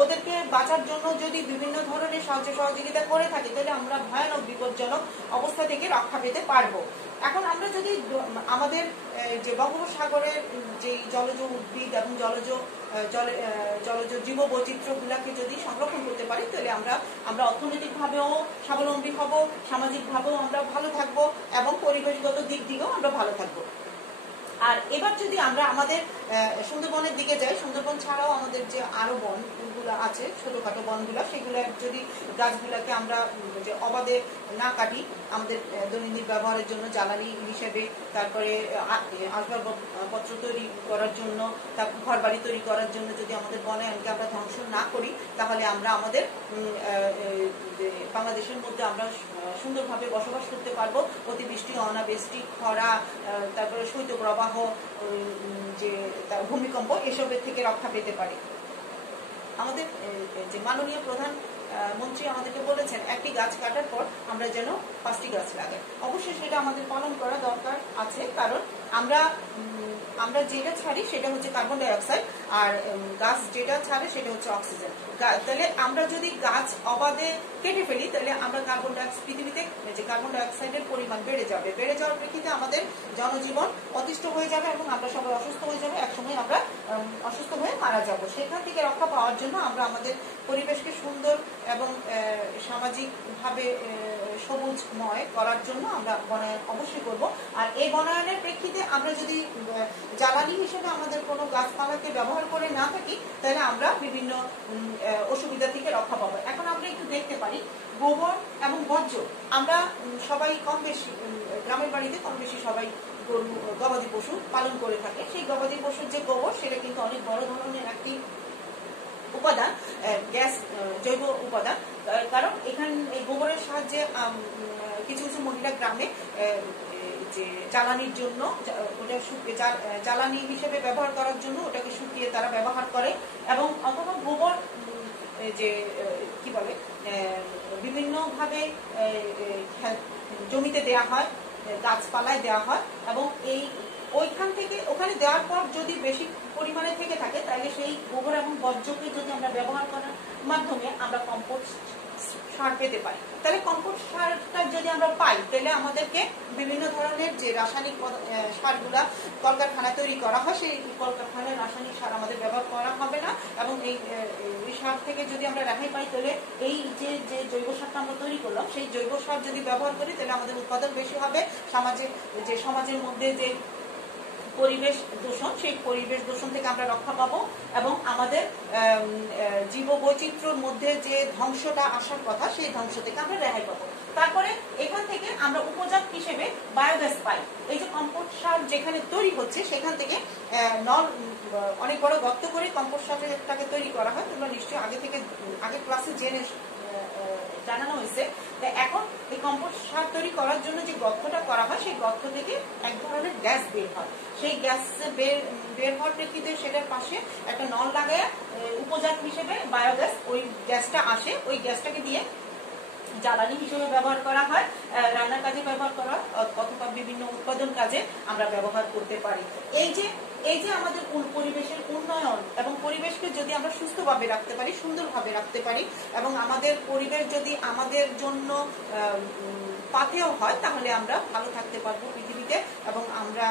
ওদেরকে বাঁচার জন্য যদি বিভিন্ন ধরনের সাহায্য সহযোগিতা করে থাকি, তাহলে আমরা ভয়ানক বিপজ্জনক অবস্থা থেকে রক্ষা পেতে পারবো। এখন আমরা যদি আমাদের যে বঙ্গোপসাগরের যে জলজ উদ্ভিদ এবং জলজ জীব বৈচিত্র্যগুলাকে যদি সংরক্ষণ করতে পারি, তাহলে আমরা অর্থনৈতিকভাবেও স্বাবলম্বী হব, সামাজিকভাবেও আমরা ভালো থাকবো এবং পরিবেশগত দিক দিয়েও আমরা ভালো থাকবো। আর এবার যদি আমরা আমাদের সুন্দরবনের দিকে যাই, সুন্দরবন ছাড়াও আমাদের যে আরো বনগুলো আছে, ছোটখাটো বনগুলো, সেগুলোর যদি গাছগুলাকে আমরা যে অবাধে না কাটি, আমাদের দৈনন্দিন ব্যবহারের জন্য জ্বালানি হিসেবে, তারপরে আসবাবপত্র তৈরি করার জন্য, তারপর ঘর বাড়ি তৈরি করার জন্য যদি আমাদের বনায়নকে আমরা ধ্বংস না করি, তাহলে আমরা আমাদের বাংলাদেশের মধ্যে আমরা সুন্দরভাবে বসবাস করতে পারবো। অতিবৃষ্টি, অনাবৃষ্টি, খরা, তারপরে শৈত্যপ্রবাহ, যে ভূমিকম্প, এসবের থেকে রক্ষা পেতে পারি। আমাদের যে মাননীয় প্রধানমন্ত্রী আমাদেরকে বলেছেন একটি গাছ কাটার পর আমরা যেন 5টি গাছ লাগাই। অবশ্যই সেটা আমাদের পালন করা দরকার আছে, কারণ আমরা যেটা ছাড়ি সেটা হচ্ছে কার্বন ডাই অক্সাইড, আর গাছ যেটা ছাড়ে সেটা হচ্ছে অক্সিজেন। তাহলে আমরা যদি গাছ অবাধে কেটে ফেলি, তাহলে আমরা পৃথিবীতে যে কার্বন ডাই অক্সাইডের পরিমাণ বেড়ে যাওয়ার প্রেক্ষিতে আমাদের জনজীবন অতিষ্ঠ হয়ে যাবে এবং আমরা সবাই অসুস্থ হয়ে যাবো। একসময় আমরা অসুস্থ হয়ে মারা যাব। সেখান থেকে রক্ষা পাওয়ার জন্য আমরা আমাদের পরিবেশকে সুন্দর এবং সামাজিকভাবে সবুজময় করার জন্য আমরা বনায়ন অবশ্যই করব। আর এই বনায়নের প্রেক্ষিতে আমরা যদি জ্বালানি হিসেবে আমাদের কোনো গাছপালাকে ব্যবহার করে না থাকি, তাহলে আমরা বিভিন্ন অসুবিধা থেকে রক্ষা পাবো। এখন আমরা একটু দেখতে পারি গোবর এবং বর্জ্য। আমরা সবাই কম বেশি গ্রামের বাড়িতে কম বেশি সবাই গবাদি পশু পালন করে থাকে। সেই গবাদি পশুর যে গোবর, সেটা কিন্তু অনেক বড় ধরনের একটি উপাদান, গ্যাস, জৈব উপাদান। কারণ এখানে এই গোবরের সাহায্যে কিছু কিছু মহিলা গ্রামে যে জ্বালানির জন্য, ওটা জ্বালানি হিসেবে ব্যবহার করার জন্য ওটাকে শুকিয়ে তারা ব্যবহার করে। এবং অথবা গোবর যে কি বলে বিভিন্ন ভাবে জমিতে দেয়া হয়, গাছপালায় দেওয়া হয়, এবং ওখানে দেওয়ার পর যদি বেশি পরিমাণে থেকে থাকে, তাহলে সেই গোবর এবং বর্জ্যকে যদি আমরা ব্যবহার করার মাধ্যমে আমরা কম্পোস্ট সার পেতে পারি। তাহলে কম্পোস্ট সারটা যদি আমরা পাই, তাহলে আমাদেরকে বিভিন্ন ধরনের যে রাসায়নিক সারগুলা কলকারখানায় তৈরি করা হয়, সেই কলকারখানার রাসায়নিক সার আমাদের ব্যবহার করা হবে না। এবং এই সার থেকে যদি আমরা রেহাই পাই, তাহলে এই যে জৈব সারটা আমরা তৈরি করলাম, সেই জৈব সার যদি ব্যবহার করি, তাহলে আমাদের উৎপাদন বেশি হবে। সমাজের মধ্যে যে পরিবেশ দূষণ, সেই পরিবেশ দূষণ থেকে আমরা রক্ষা পাবো এবং আমাদের জীব বৈচিত্র্যের মধ্যে যে ধ্বংসটা আসার কথা, সেই ধ্বংস থেকে আমরা রেহাই পাবো। তারপরে এখান থেকে আমরা উপজাত হিসেবে বায়োগ্যাস পাই। এই যে কম্পোস্ট সার যেখানে তৈরি হচ্ছে, সেখান থেকে অনেক বড় গর্ত করে কম্পোস্ট সারটাকে তৈরি করা হয়। তোমরা নিশ্চয়ই আগের ক্লাসে জানানো হয়েছে। এখন এই কম্পোস্ট সার তৈরি করার জন্য যে গর্তটা করা হয়, সেই গর্ত থেকে এক ধরনের গ্যাস বের হয়। সেই গ্যাস বের হওয়ার প্রেক্ষিতে সেটার পাশে একটা নল লাগায় উপজাত হিসেবে বায়োগ্যাস, ওই গ্যাসটা আসে। ওই গ্যাসটাকে দিয়ে জ্বালানি হিসেবে ব্যবহার করা হয়, রান্নার কাজে ব্যবহার করা, অথবা বিভিন্ন উৎপাদন কাজে আমরা ব্যবহার করতে পারি। এই যে আমাদের পরিবেশের উন্নয়ন এবং পরিবেশকে যদি আমরা সুস্থভাবে রাখতে পারি, সুন্দরভাবে রাখতে পারি, এবং আমাদের পরিবেশ যদি আমাদের জন্য পাথেয় হয়, তাহলে আমরা ভালো থাকতে পারবো পৃথিবীতে, এবং আমরা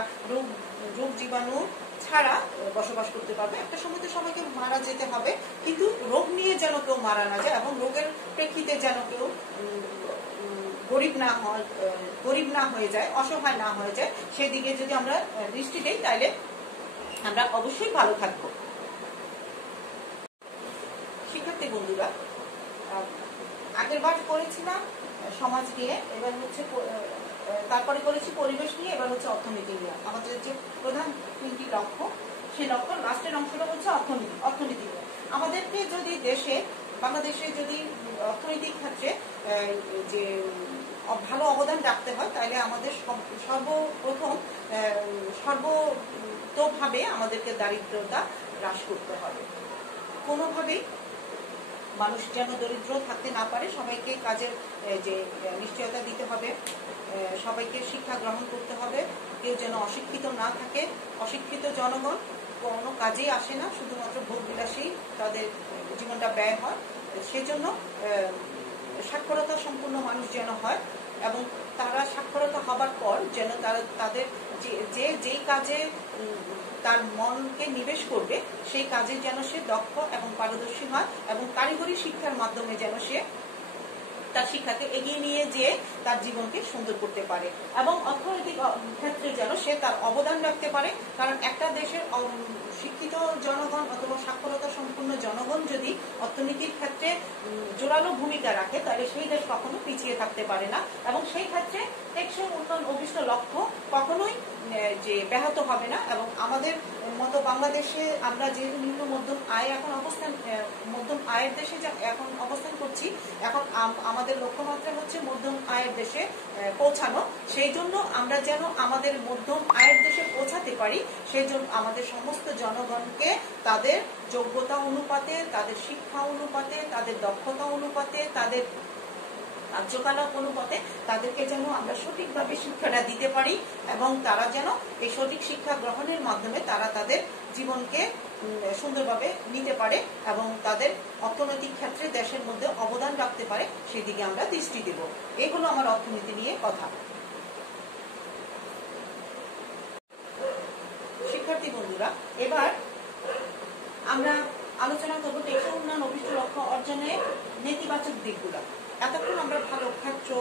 রোগ জীবাণু ছাড়া বসবাস করতে পারবে। একটা সময় তো সবাইকে মারা যেতে হবে, কিন্তু রোগ নিয়ে যেন কেউ মারা না যায় এবং রোগের প্রেক্ষিতে যেন কেউ গরিব না হয়ে যায়, অসহায় না হয়ে যায়, সেদিকে যদি আমরা দৃষ্টি দেই তাহলে আমরা অবশ্যই ভালো থাকবো। শিক্ষার্থী বন্ধুরা, আগের বার করেছিলাম সমাজ নিয়ে, এবার হচ্ছে তারপরে করেছি পরিবেশ নিয়ে, এবার হচ্ছে অর্থনীতি নিয়ে। আমাদের যে প্রধান 3টি লক্ষ্য, সেই লক্ষ্য লাস্টের অংশটা হচ্ছে অর্থনীতি নিয়ে। আমাদেরকে যদি বাংলাদেশে যদি অর্থনৈতিক ক্ষেত্রে যে ভালো অবদান রাখতে হয়, তাহলে আমাদের সর্বপ্রথম সর্বতোভাবে আমাদেরকে দারিদ্রতা হ্রাস করতে হবে। কোনোভাবেই মানুষ যেন দরিদ্র থাকতে না পারে, সবাইকে কাজের যে নিশ্চয়তা দিতে হবে, সবাইকে শিক্ষা গ্রহণ করতে হবে, কেউ যেন অশিক্ষিত না থাকে। অশিক্ষিত জনগণ কোনো কাজেই আসে না, শুধুমাত্র ভোগ বিলাসেই তাদের জীবনটা ব্যয় হয়। সেজন্য সাক্ষরতা সম্পূর্ণ মানুষ যেন হয় এবং তারা সাক্ষরতা হবার পর যেন তাদের যেই কাজে তার মনকে নিবেশ করবে, সেই কাজে যেন সে দক্ষ এবং পারদর্শী হয় এবং কারিগরি শিক্ষার মাধ্যমে যেন সে তার শিক্ষাকে এগিয়ে নিয়ে যেয়ে তার জীবনকে সুন্দর করতে পারে এবং অর্থনৈতিক ক্ষেত্রে যেন সে তার অবদান রাখতে পারে। কারণ একটা দেশের শিক্ষিত জনগণ অথবা সাক্ষরতা সম্পূর্ণ জনগণ যদি অর্থনীতির ক্ষেত্রে জোরালো ভূমিকা রাখে, তাহলে সেই দেশ কখনো পিছিয়ে থাকতে পারে না এবং সেই ক্ষেত্রে টেকসই উন্নয়ন অভিষ্ট লক্ষ্য কখনোই যে ব্যাহত হবে না। এবং আমাদের মতো বাংলাদেশে আমরা যেহেতু নিম্ন মধ্যম আয়ের দেশে এখন অবস্থান করছি, এখন আমাদের লক্ষ্যমাত্রা হচ্ছে মধ্যম আয়ের দেশে পৌঁছানো। সেই জন্য আমরা যেন আমাদের মধ্যম আয়ের দেশে পৌঁছাতে পারি, সেই জন্য আমাদের সমস্ত জনগণকে তাদের যোগ্যতা অনুপাতে, তাদের শিক্ষা অনুপাতে, তাদের দক্ষতা অনুপাতে, তাদের কার্যকলাপ অনুপাতে তাদেরকে যেন আমরা সঠিকভাবে শিক্ষাটা দিতে পারি এবং তারা যেন এই সঠিক শিক্ষা গ্রহণের মাধ্যমে তারা তাদের জীবনকে সুন্দরভাবে নিতে পারে এবং তাদের অর্থনৈতিক ক্ষেত্রে দেশের মধ্যে অবদান রাখতে পারে, সেদিকে আমরা দৃষ্টি দেব। এই হলো আমার অর্থনীতি নিয়ে কথা। শিক্ষার্থী বন্ধুরা, এবার আমরা আলোচনা করবো টেকসই উন্নয়ন অভিষ্ট লক্ষ্য অর্জনের নেতিবাচক দিকগুলো। এতক্ষণ আমরা ভালো ক্ষেত্র,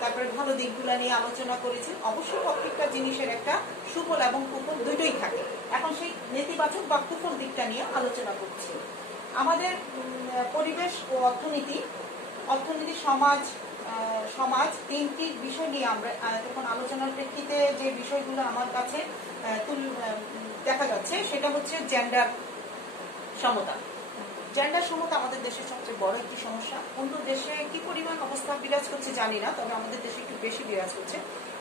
তারপরে ভালো দিকগুলো নিয়ে আলোচনা করেছি। অবশ্যই প্রত্যেকটা জিনিসের একটা সুফল এবং কুফল দুটোই থাকে। এখন সেই নেতিবাচক বা কুফল দিকটা নিয়ে আলোচনা করছি। আমাদের পরিবেশ ও অর্থনীতি, সমাজ 3টি বিষয় নিয়ে আমরা এখন আলোচনার প্রেক্ষিতে যে বিষয়গুলো আমার কাছে দেখা যাচ্ছে, সেটা হচ্ছে জেন্ডার সমতা। আমাদের দেশের সবচেয়ে বড় একটি সমস্যা। অন্য দেশে কি পরিমাণ অবস্থা বিরাজ করছে জানি না, তবে আমাদের দেশে একটু বেশি বিরাজ করছে।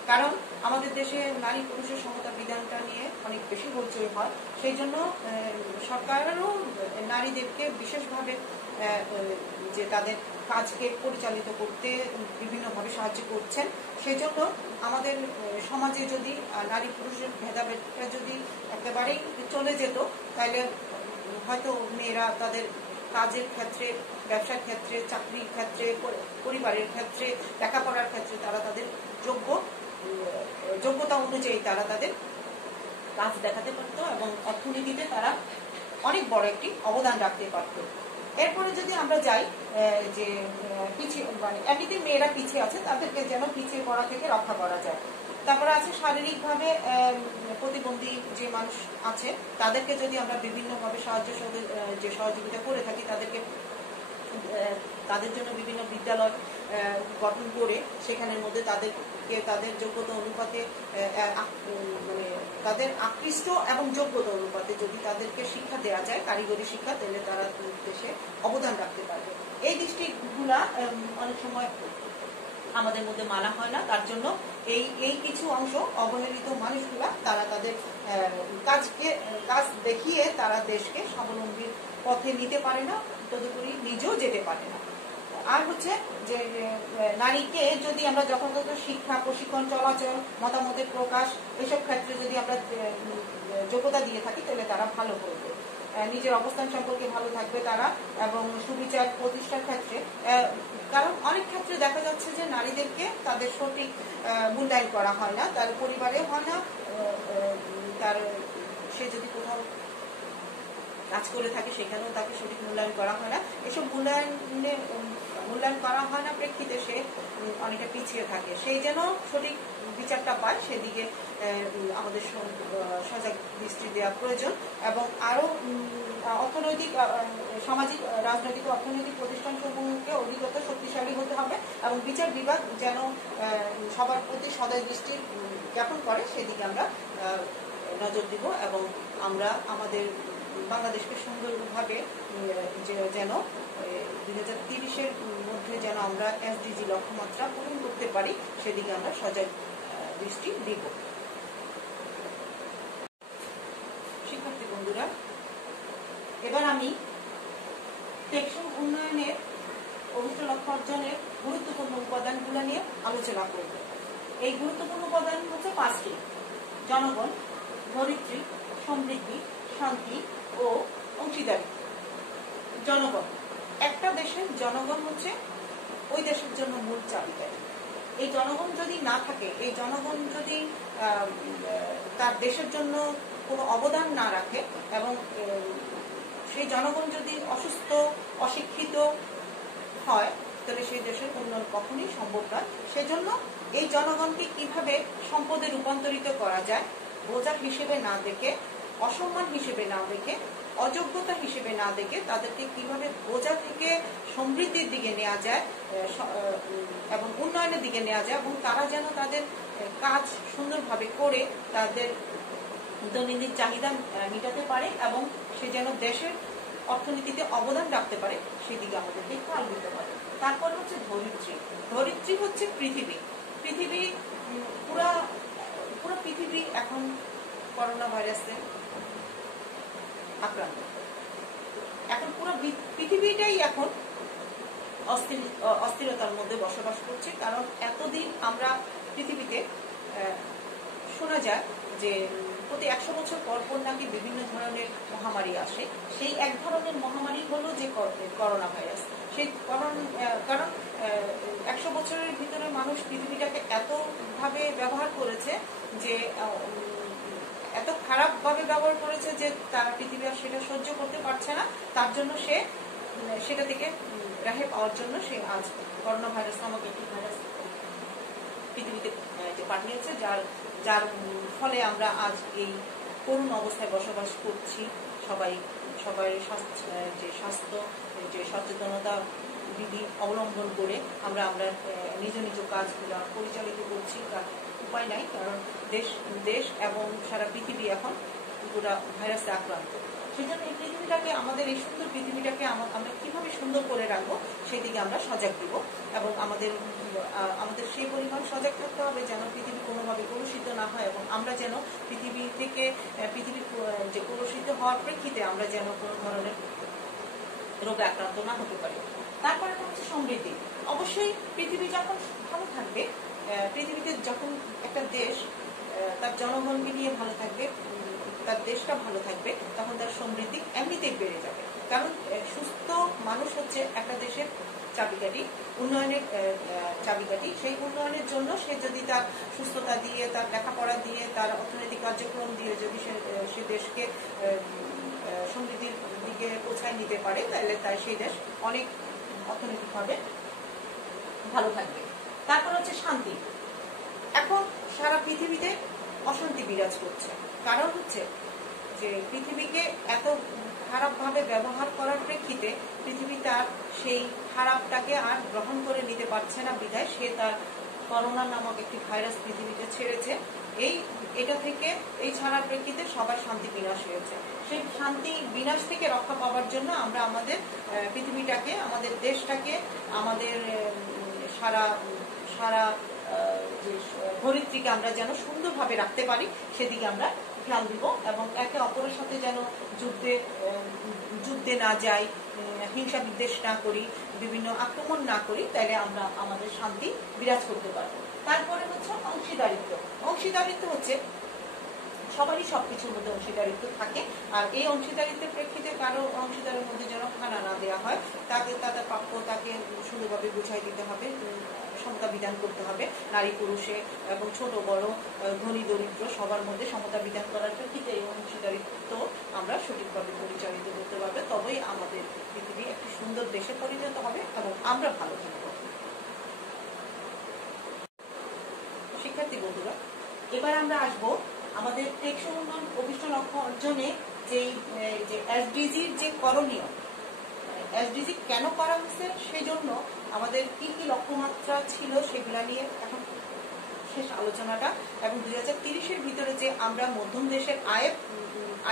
কারণ আমাদের দেশে নারী পুরুষের সমতা বিধানটা নিয়ে অনেক বেশি হইচই হয়। সেই জন্য সরকারেরও নারীদেরকে বিশেষভাবে যে তাদের কাজকে পরিচালিত করতে বিভিন্নভাবে সাহায্য করছেন। সেই জন্য আমাদের সমাজে যদি নারী পুরুষের ভেদাভেদটা যদি একেবারেই চলে যেত, তাহলে হয়তো মেয়েরা তাদের কাজের ক্ষেত্রে, ব্যবসার ক্ষেত্রে, চাকরির ক্ষেত্রে, পরিবারের ক্ষেত্রে, লেখাপড়ার ক্ষেত্রে তারা তাদের যোগ্যতা অনুযায়ী তারা তাদের কাজ দেখাতে পারত এবং অর্থনীতিতে তারা অনেক বড় একটি অবদান রাখতে পারত। এরপরে যদি আমরা যাই যে পিছিয়ে, মানে এমনিতে মেয়েরা পিছিয়ে আছে, তাদেরকে যেন পিছিয়ে পড়া থেকে রক্ষা করা যায়। তারপরে আছে শারীরিকভাবে প্রতিবন্ধী যে মানুষ আছে, তাদেরকে যদি আমরা বিভিন্নভাবে সহযোগিতা করে থাকি, তাদের জন্য বিভিন্ন বিদ্যালয় গঠন করে সেখানের মধ্যে তাদের যোগ্যতা অনুপাতে, মানে তাদের আকৃষ্ট এবং যোগ্যতা অনুপাতে যদি তাদেরকে শিক্ষা দেওয়া যায়, কারিগরি শিক্ষা, তাহলে তারা দেশে অবদান রাখতে পারবে। এই দৃষ্টিগুলা অনেক সময় আমাদের মধ্যে মানা হয় না। তার জন্য এই কিছু অংশ অবহেলিত মানুষগুলা তারা তাদের কাজ দেখিয়ে তারা দেশকে স্বাবলম্বীর পথে নিতে পারে না, তদুপরি নিজেও যেতে পারে না। আর হচ্ছে যে নারীকে যদি আমরা যথাযথ শিক্ষা, প্রশিক্ষণ, চলাচল, মতামতের প্রকাশ, এসব ক্ষেত্রে যদি আমরা যোগ্যতা দিয়ে থাকি, তাহলে তারা ভালো করবে। নিজের অবস্থান সম্পর্কে ভালো থাকবে তারা, এবং সুবিচার প্রতিষ্ঠার ক্ষেত্রে, কারণ অনেক ক্ষেত্রে দেখা যাচ্ছে যে নারীদেরকে তাদের সঠিক মূল্যায়ন করা হয় না, তার পরিবারে হয় না, তার সে যদি কোথাও কাজ করে থাকে সেখানেও তাকে সঠিক মূল্যায়ন করা হয় না। এসব মূল্যায়ন করা হয় না প্রেক্ষিতে সে অনেকটা পিছিয়ে থাকে। সেই যেন সঠিক বিচারটা পায় সেদিকে আমাদের সজাগ দৃষ্টি দেওয়া প্রয়োজন, এবং আরো অর্থনৈতিক, সামাজিক, রাজনৈতিক ও অর্থনৈতিক প্রতিষ্ঠানসমূহকে অধিকতর শক্তিশালী হতে হবে, এবং বিচার বিভাগ যেন সবার প্রতি সদয় দৃষ্টি জ্ঞাপন করে সেদিকে আমরা নজর দিব, এবং আমরা আমাদের বাংলাদেশকে সুন্দরভাবে যেন 2030-এর মধ্যে যেন আমরা SDG লক্ষ্যমাত্রা পূরণ করতে পারি সেদিকে আমরা সজাগ দৃষ্টি দিব। শিক্ষার্থী বন্ধুরা, এবার আমি টেকসই উন্নয়নের অভিষ্ট লক্ষ্য অর্জনের গুরুত্বপূর্ণ উপাদানগুলো নিয়ে আলোচনা করব। এই গুরুত্বপূর্ণ উপাদান হচ্ছে 5টি: জনগণ, ধরিত্রী, সমৃদ্ধি, শান্তি ও অংশীদারিত্ব। জনগণ, একটা দেশের জনগণ হচ্ছে ওই দেশের জন্য মূল চাবিকাঠি। এই জনগণ যদি না থাকে, এই জনগণ যদি তার দেশের জন্য কোনো অবদান না রাখে, এবং সেই জনগণ যদি অসুস্থ, অশিক্ষিত হয়, তাহলে সেই দেশের উন্নয়ন কখনই সম্ভব নয়। সেজন্য এই জনগণকে কিভাবে সম্পদে রূপান্তরিত করা যায়, বোঝা হিসেবে না দেখে, অসম্মান হিসেবে না দেখে, অযোগ্যতা হিসেবে না দেখে তাদেরকে কিভাবে বোঝা থেকে সমৃদ্ধির দিকে নেওয়া যায় এবং উন্নয়নের দিকে নেওয়া যায়, এবং তারা যেন তাদের কাজ সুন্দরভাবে করে তাদের দৈনন্দিন চাহিদা মেটাতে পারে এবং সে যেন দেশের অর্থনীতিতে অবদান রাখতে পারে সেদিকে আমাদেরকে খেয়াল দিতে হবে। তারপর হচ্ছে ধরিত্রী। ধরিত্রী হচ্ছে পৃথিবী। পৃথিবী পুরা পৃথিবী এখন করোনা ভাইরাসে আক্রান্ত। এখন পুরো পৃথিবীটাই এখন অস্থিরতার মধ্যে বসবাস করছে, কারণ এতদিন আমরা পৃথিবীতে শোনা যায় যে প্রতি 100 বছর পর পর নাকি বিভিন্ন ধরনের মহামারী আসে। সেই এক ধরনের মহামারী হলো যে করোনা ভাইরাস। সেই কারণ 100 বছরের ভিতরে মানুষ পৃথিবীটাকে এতভাবে ব্যবহার করেছে যে এত খারাপ ভাবে ব্যবহার করেছে যে তারা পৃথিবী আর সেটা সহ্য করতে পারছে না। তার জন্য সে সেটা থেকে রেহাই পাওয়ার জন্য সে আজ করোনা ভাইরাস নামক একটি ভাইরাস পৃথিবীতে পাঠিয়েছে, যার ফলে আমরা আজ এই করুণ অবস্থায় বসবাস করছি। সবাই যে স্বাস্থ্য যে সচেতনতা বিধি অবলম্বন করে আমরা নিজ নিজ কাজগুলো পরিচালিত করছি। তার উপায় নাই, কারণ দেশ এবং সারা পৃথিবী এখন পুরো ভাইরাসে আক্রান্ত। সেই জন্য এই পৃথিবীটাকে, আমাদের এই সুন্দর পৃথিবীটাকে আমরা কিভাবে সুন্দর করে রাখবো সেদিকে আমরা সজাগ দিব, এবং আমাদের সেই পরিমাণ সজাগ থাকতে হবে যেন পৃথিবী কোনোভাবে কলুষিত না হয়, এবং আমরা যেন পৃথিবী যে কলুষিত হওয়ার প্রেক্ষিতে আমরা যেন কোনো ধরনের রোগে আক্রান্ত না হতে পারি। তারপরে হচ্ছে সমৃদ্ধি। অবশ্যই পৃথিবী যখন ভালো থাকবে, পৃথিবীতে যখন একটা দেশ তার জনগণকে নিয়ে ভালো থাকবে, তার দেশটা ভালো থাকবে, তখন তার সমৃদ্ধি এমনিতেই বেড়ে যাবে। কারণ সুস্থ মানুষ হচ্ছে একটা দেশের চাবিকাঠি, উন্নয়নের চাবিকাঠি। সেই উন্নয়নের জন্য সে যদি তার সুস্থতা দিয়ে, তার লেখাপড়া দিয়ে, তার অর্থনৈতিক কার্যক্রম দিয়ে যদি সে দেশকে সমৃদ্ধির দিকে পৌঁছায় নিতে পারে, তাহলে সেই দেশ অনেক অর্থনৈতিকভাবে ভালো থাকবে। তারপর হচ্ছে শান্তি। এখন সারা পৃথিবীতে অশান্তি বিরাজ করছে, কারণ হচ্ছে যে পৃথিবীকে এত খারাপভাবে ব্যবহার করার প্রেক্ষিতে পৃথিবী তার সেই খারাপটাকে আর গ্রহণ করে নিতে পারছে না, বিধায় সে তার করোনা নামক একটি ভাইরাস পৃথিবীতে ছেড়েছে। এটা থেকে এই ছাড়ার প্রেক্ষিতে সবার শান্তি বিনাশ হয়েছে। সেই শান্তি বিনাশ থেকে রক্ষা পাওয়ার জন্য আমরা আমাদের পৃথিবীটাকে, আমাদের দেশটাকে, আমাদের সারা যে ধরিত্রীকে আমরা যেন সুন্দরভাবে রাখতে পারি সেদিকে আমরা খেয়াল দিব, এবং একে অপরের সাথে যেন যুদ্ধে না যাই, হিংসা বিদ্বেষ না করি, বিভিন্ন আক্রমণ না করি, তাইলে আমরা আমাদের শান্তি বিরাজ করতে পারবো। তারপরে হচ্ছে অংশীদারিত্ব। অংশীদারিত্ব হচ্ছে সবারই সবকিছুর মধ্যে অংশীদারিত্ব থাকে। আর এই অংশীদারিত্বের প্রেক্ষিতে কারো অংশীদারের মধ্যে যেন খানা না দেওয়া হয়, তাকে তাদের প্রাপ্য তাকে সুন্দরভাবে বুঝাই দিতে হবে, সমতা বিধান করতে হবে নারী পুরুষে এবং ছোট বড় ধনী দরিদ্র সবার মধ্যে সমতা বিধান করার প্রেক্ষিতে এই অংশীদারিত্ব আমরা সঠিকভাবে পরিচালিত করতে পারবে। তবেই আমাদের পৃথিবী একটি সুন্দর দেশে পরিণত হবে এবং আমরা ভালো থাকবো। শিক্ষার্থী বন্ধুরা, এবার আমরা আসবো আমাদের টেকসই উন্নয়ন অভিষ্ট লক্ষ্য অর্জনে যে এসডিজির যে করণীয়, এসডিজি কেন করা হচ্ছে, সেই জন্য আমাদের কি কি লক্ষ্যমাত্রা ছিল সেগুলা নিয়ে এখন শেষ আলোচনাটা। এবং 2030-এর ভিতরে যে আমরা মধ্যম দেশের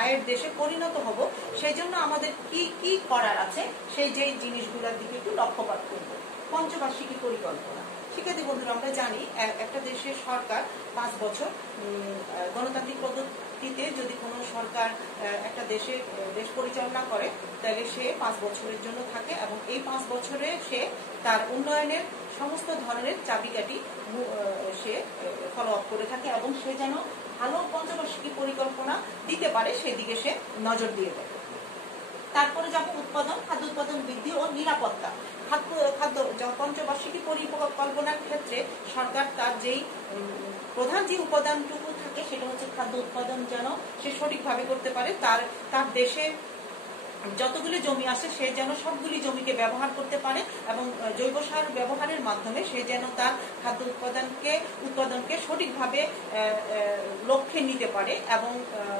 আয়ের দেশে পরিণত হব, সেই জন্য আমাদের কি কি করার আছে সেই যে জিনিসগুলোর দিকে একটু লক্ষ্যপাত করব। পঞ্চবার্ষিকী পরিকল্পনা। শিক্ষার্থী বন্ধুরা, আমরা জানি একটা দেশের সরকার 5 বছর গণতান্ত্রিক পদ্ধতিতে যদি কোনো সরকার একটা দেশ পরিচালনা করে, তাহলে সে 5 বছরের জন্য থাকে এবং এই 5 বছরে সে তার উন্নয়নের সমস্ত ধরনের চাবিকাঠি সে ফলো আপ করে থাকে এবং সে যেন ভালো পঞ্চবার্ষিকী পরিকল্পনা দিতে পারে সেদিকে সে নজর দিয়ে দেয়। তারপরে যাব উৎপাদন, খাদ্য উৎপাদন বৃদ্ধি ও নিরাপত্তা। খাদ্য পঞ্চবার্ষিকী পরিকল্পনার ক্ষেত্রে সরকার তার যেই প্রধান যে উপাদানটুকু থাকে সেটা হচ্ছে খাদ্য উৎপাদন যেন সে সঠিকভাবে করতে পারে। তার দেশে যতগুলি জমি আসে সে যেন সবগুলি জমিকে ব্যবহার করতে পারে এবং জৈব সার ব্যবহারের মাধ্যমে সে যেন তার খাদ্য উৎপাদনকে সঠিকভাবে লক্ষ্যে নিতে পারে এবং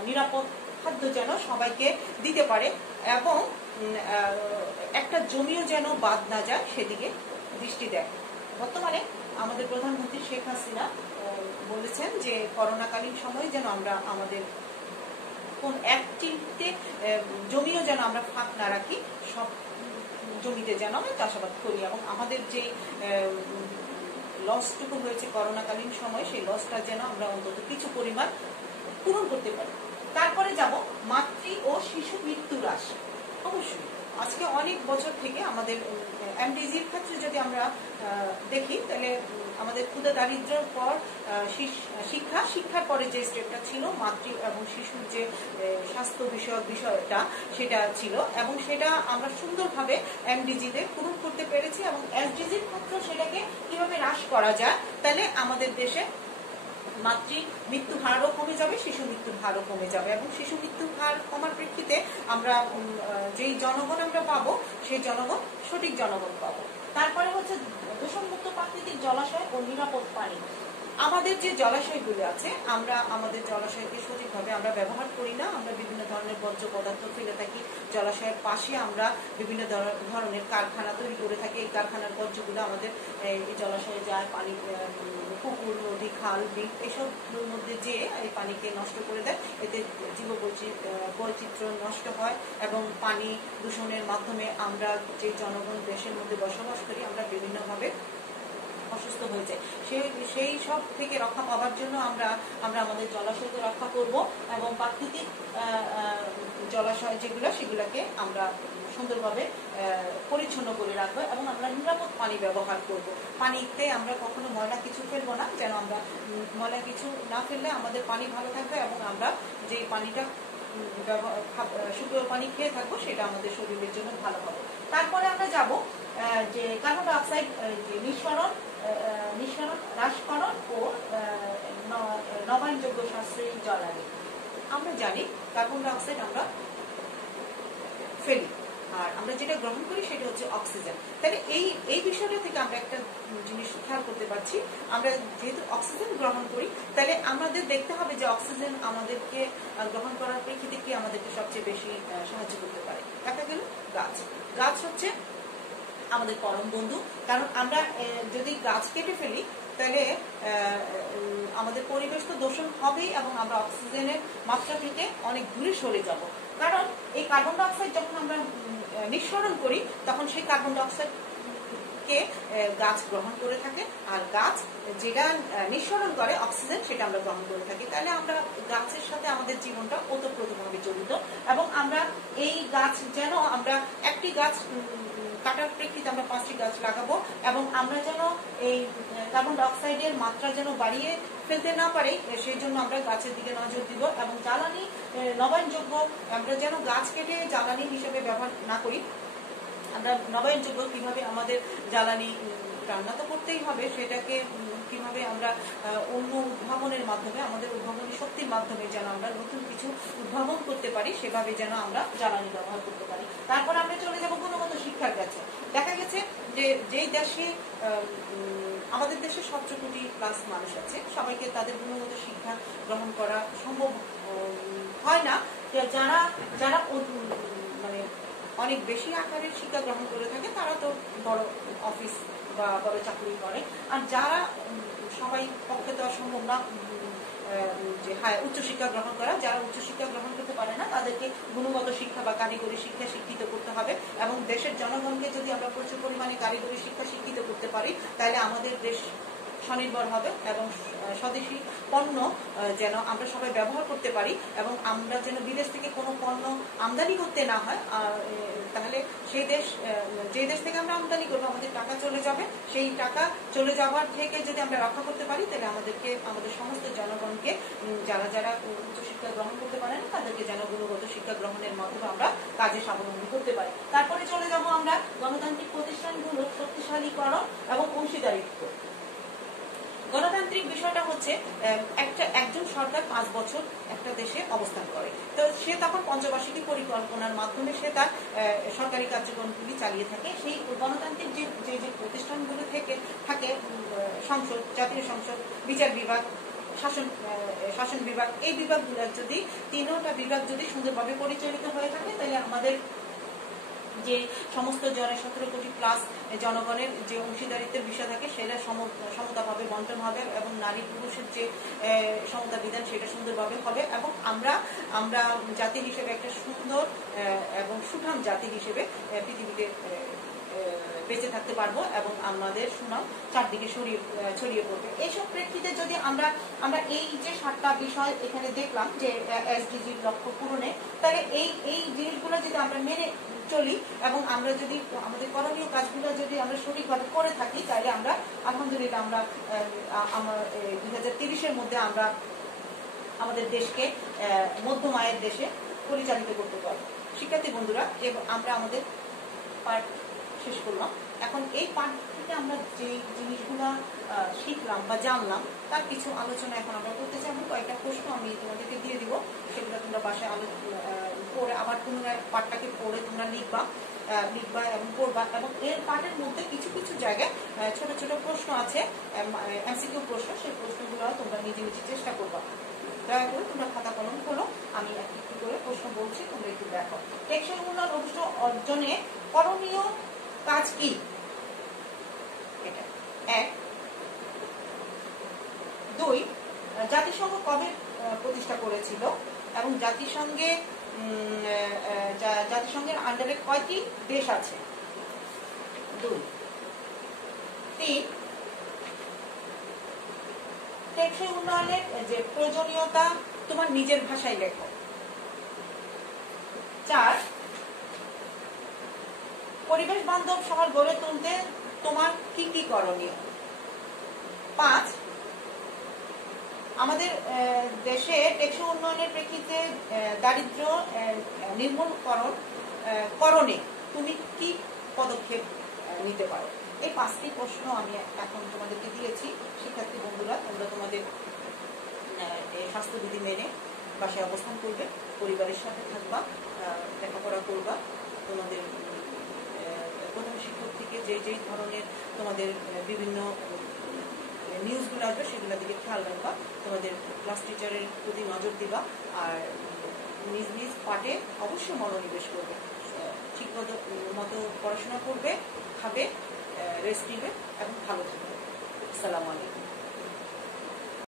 নিরাপদ খাদ্য যেন সবাইকে দিতে পারে এবং একটা জমিও যেন বাদ না যায় সেদিকে দৃষ্টি দেয়। বর্তমানে আমাদের প্রধানমন্ত্রী শেখ হাসিনা বলেছেন যে করোনাকালীন সময়ে যেন আমরা আমাদের কোন একটিতে জমিও যেন আমরা ফাঁক না রাখি, সব জমিতে যেন আমরা চাষাবাদ করি এবং আমাদের যে লসটুকু হয়েছে করোনাকালীন সময় সেই লসটা যেন আমরা অন্তত কিছু পরিমাণ পূরণ করতে পারি। তারপরে যাব মাতৃ ও শিশু মৃত্যু হ্রাস। অবশ্যই আজকে অনেক বছর থেকে আমাদের এমডিজির ক্ষেত্রে যদি আমরা দেখি, তাহলে আমাদের ক্ষুধা দারিদ্র্যের পর শিক্ষার পরে যে স্টেপটা ছিল মাতৃ এবং শিশুর যে স্বাস্থ্য বিষয়টা সেটা ছিল এবং সেটা আমরা সুন্দরভাবে এমডিজিতে পূরণ করতে পেরেছি এবং এসডিজির ক্ষেত্রে সেটাকে কিভাবে হ্রাস করা যায়, তাহলে আমাদের দেশে মাতৃ মৃত্যু হারও কমে যাবে, শিশু মৃত্যুর হারও কমে যাবে এবং শিশু মৃত্যুর হার কমার প্রেক্ষিতে আমরা যেই জনগণ আমরা পাবো সেই জনগণ সঠিক জনগণ পাবো। তারপরে হচ্ছে দূষণমুক্ত প্রাকৃতিক জলাশয় ও নিরাপদ পানি। আমাদের যে জলাশয়গুলো আছে আমরা আমাদের জলাশয়কে সঠিকভাবে আমরা ব্যবহার করি না, আমরা বিভিন্ন ধরনের বর্জ্য পদার্থ ফেলে থাকি। জলাশয়ের পাশে আমরা বিভিন্ন ধরনের কারখানা তৈরি করে থাকি, এই কারখানার বর্জ্যগুলো আমাদের এই জলাশয়ে যায়, পানি পুকুর নদী খাল বিল এসবের মধ্যে যেয়ে এই পানিকে নষ্ট করে দেয়। এতে জীব বৈচিত্র্য নষ্ট হয় এবং পানি দূষণের মাধ্যমে আমরা যে জনগণ দেশের মধ্যে বসবাস করি আমরা বিভিন্নভাবে অসুস্থ হয়ে যায়। সেই সব থেকে রক্ষা পাওয়ার জন্য আমরা আমাদের জলাশয়কে রক্ষা করব এবং প্রাকৃতিক জলাশয় যেগুলো সেগুলোকে আমরা সুন্দরভাবে পরিচ্ছন্ন করে রাখবো এবং আমরা নিরাপদ পানি ব্যবহার করব। পানিতে আমরা কখনো ময়লা কিছু ফেলবো না, যেন আমরা ময়লা কিছু না ফেললে আমাদের পানি ভালো থাকবে এবং আমরা যে পানিটা শুকনো পানি খেয়ে থাকবো সেটা আমাদের শরীরের জন্য ভালো হবে। তারপরে আমরা যাব যে কার্বন ডাই অক্সাইড নিঃসরণ হ্রাসকরণ ও নবায়নযোগ্য সাশ্রয়ী জ্বালানি। আমরা জানি কার্বন ডাই অক্সাইড আমরা ফেলি আর আমরা যেটা গ্রহণ করি সেটা হচ্ছে অক্সিজেন। তাহলে এই বিষয়টা থেকে আমরা একটা জিনিস খেয়াল করতে পারছি, আমরা যেহেতু অক্সিজেন গ্রহণ করি তাহলে আমাদের দেখতে হবে যে অক্সিজেন আমাদেরকে গ্রহণ করার প্রেক্ষিতে কি আমাদেরকে সবচেয়ে বেশি সাহায্য করতে পারে। দেখা গেল গাছ হচ্ছে আমাদের পরম বন্ধু, কারণ আমরা যদি গাছ কেটে ফেলি তাহলে আমাদের পরিবেশ তো দূষণ হবেই এবং আমরা অক্সিজেনের মাত্রা থেকে অনেক দূরে সরে যাব। কারণ এই কার্বন ডাই অক্সাইড যখন আমরা নিঃসরণ করি তখন সেই কার্বন ডাই অক্সাইডকে গাছ গ্রহণ করে থাকে আর গাছ যেটা নিঃসরণ করে অক্সিজেন সেটা আমরা গ্রহণ করে থাকি। তাহলে আমরা গাছের সাথে আমাদের জীবনটা ওতপ্রোতভাবে জড়িত এবং আমরা এই গাছ যেন আমরা একটি গাছ কাটার প্রেক্ষিতে আমরা 5টি গাছ লাগাবো এবং আমরা যেন এই কার্বন ডাইঅক্সাইডের মাত্রা যেন বাড়িয়ে ফেলতে না পারে সেই জন্য আমরা গাছের দিকে নজর দিব এবং জ্বালানি নবায়নযোগ্য আমরা যেন গাছ কেটে জ্বালানি হিসেবে ব্যবহার না করি। আমরা নবায়নযোগ্য কিভাবে আমাদের জ্বালানি রান্না তো করতেই হবে, সেটাকে কিভাবে আমরা অন্য উদ্ভাবনের মাধ্যমে আমাদের উদ্ভাবনী শক্তির মাধ্যমে যেন আমরা নতুন কিছু উদ্ভাবন করতে পারি, সেভাবে যেন আমরা জ্বালানি ব্যবহার করতে পারি। তারপর আমরা চলে যাব গুণগত শিক্ষার কাছে। দেখা গেছে যে যেই দেশে আমাদের দেশে 17 কোটি প্লাস মানুষ আছে, সবাইকে তাদের গুণগত শিক্ষা গ্রহণ করা সম্ভব হয় না। যারা যারা মানে অনেক বেশি আকারের শিক্ষা গ্রহণ করে থাকে তারা তো বড় অফিস বা বড় চাকরি করে, আর যারা সবাই পক্ষে তো অসম্ভব না যে উচ্চশিক্ষা গ্রহণ করা, যারা উচ্চশিক্ষা গ্রহণ করতে পারে না তাদেরকে গুণগত শিক্ষা বা কারিগরি শিক্ষা শিক্ষিত করতে হবে। এবং দেশের জনগণকে যদি আমরা প্রচুর পরিমাণে কারিগরি শিক্ষা শিক্ষিত করতে পারি তাহলে আমাদের দেশ স্বনির্ভর হবে এবং স্বদেশী পণ্য যেন আমরা সবাই ব্যবহার করতে পারি এবং আমরা যেন বিদেশ থেকে কোনো পণ্য আমদানি করতে না হয়। তাহলে সেই দেশ যে দেশ থেকে আমরা আমদানি করবো আমাদের টাকা চলে যাবে, সেই টাকা চলে যাওয়ার থেকে যদি আমরা রক্ষা করতে পারি তাহলে আমাদের সমস্ত জনগণকে যারা যারা উচ্চশিক্ষা গ্রহণ করতে পারেন তাদেরকে যেন গুণগত শিক্ষা গ্রহণের মাধ্যমে আমরা কাজে স্বাবলম্বী করতে পারি। তারপরে চলে যাব আমরা গণতান্ত্রিক প্রতিষ্ঠানগুলোর শক্তিশালীকরণ এবং অংশীদারিত্ব। গণতান্ত্রিক বিষয়টা হচ্ছে একজন সরকার 5 বছর একটা দেশে অবস্থান করে, তো সে তখন পঞ্চবার্ষিকী পরিকল্পনার মাধ্যমে সে তার সরকারি কার্যক্রমগুলি চালিয়ে থাকে। সেই গণতান্ত্রিক যে প্রতিষ্ঠানগুলো থাকে সংসদ, জাতীয় সংসদ, বিচার বিভাগ, শাসন বিভাগ, এই বিভাগগুলো যদি 3টা বিভাগ যদি সুন্দরভাবে পরিচালিত হয়ে থাকে তাহলে আমাদের যে সমস্ত 17 কোটি প্লাস জনগণের যে অংশীদারিত্বের বিষয় থাকে সেটা সমতাভাবে বন্টন হবে এবং নারী পুরুষের যে সমতা বিধান সেটা সুন্দরভাবে হবে এবং আমরা জাতি হিসেবে একটা সুন্দর এবং সুঠাম জাতি হিসেবে পৃথিবীতে বেঁচে থাকতে পারবো এবং আমাদের সুনাম চারদিকে ছড়িয়ে পড়বে। এইসব প্রেক্ষিতে যদি আমরা এই যে 7টা বিষয় এখানে দেখলাম যে এসডিজির লক্ষ্য পূরণে, তাহলে এই জিনিসগুলো যদি আমরা মেনে চলি এবং আমরা যদি আমাদের করণীয় কাজগুলো যদি আমরা সঠিকভাবে করে থাকি তাহলে আমরা আলহামদুলিল্লাহ আমরা 2030-এর মধ্যে আমরা আমাদের দেশকে মধ্যম আয়ের দেশে পরিচালিত করতে পারবো। শিক্ষার্থী বন্ধুরা, আমরা আমাদের পাঠ শেষ করলাম। এখন এই পাঠ থেকে আমরা যে জিনিসগুলো শিখলাম বা জানলাম তার কিছু আলোচনা এখন আমরা করতে চাই। কয়েকটা প্রশ্ন আমি তোমাদেরকে দিয়ে দিব, সেগুলো তোমরা বাসায় পড়ে আবার পুনরায় পাঠটাকে পড়ে তোমরা লিখবা এবং পড়বা। এবং এর পাঠের মধ্যে কিছু কিছু জায়গায় ছোট ছোট প্রশ্ন আছে, এমসিকিউ প্রশ্ন, সেই প্রশ্নগুলো তোমরা নিজে নিজে চেষ্টা করবা। দয়া করে তোমরা খাতা কলম খোলো, আমি একটু করে প্রশ্ন বলছি, তোমরা একটু দেখো। টেকসই উন্নয়ন অর্জনে করণীয় কাজ কি? এটা 1। 2, জাতিসংঘ কবে প্রতিষ্ঠা করেছিল এবং জাতিসংঘের আন্ডারে কয়টি দেশ আছে? 2। 3, টেকসই উন্নয়নের যে প্রয়োজনীয়তা তোমার নিজের ভাষায় লেখো। 4, পরিবেশ বান্ধব শহর গড়ে তুলতে তোমার কি কি করণীয়? 5, আমাদের দেশে টেকসই উন্নয়নের প্রেক্ষিতে দারিদ্র্য নির্মূলকরণে তুমি কি পদক্ষেপ নিতে পারো? এই 5টি প্রশ্ন আমি এখন তোমাদেরকে দিয়েছি। শিক্ষার্থী বন্ধুরা, তোমরা তোমাদের স্বাস্থ্যবিধি মেনে বাসায় অবস্থান করবে, পরিবারের সাথে থাকবা, লেখাপড়া করবা। তোমাদের প্রধান শিক্ষক থেকে যেই ধরনের তোমাদের বিভিন্ন নিউজগুলো আসবে সেগুলোর দিকে খেয়াল রাখবা, তোমাদের ক্লাস টিচারের প্রতি নজর দিবা, আর নিজ নিজ পাঠে অবশ্যই মনোনিবেশ করবে, ঠিক মতো পড়াশোনা করবে, খাবে, রেস্ট নিবে এবং ভালো থাকবে। আসসালামু আলাইকুম।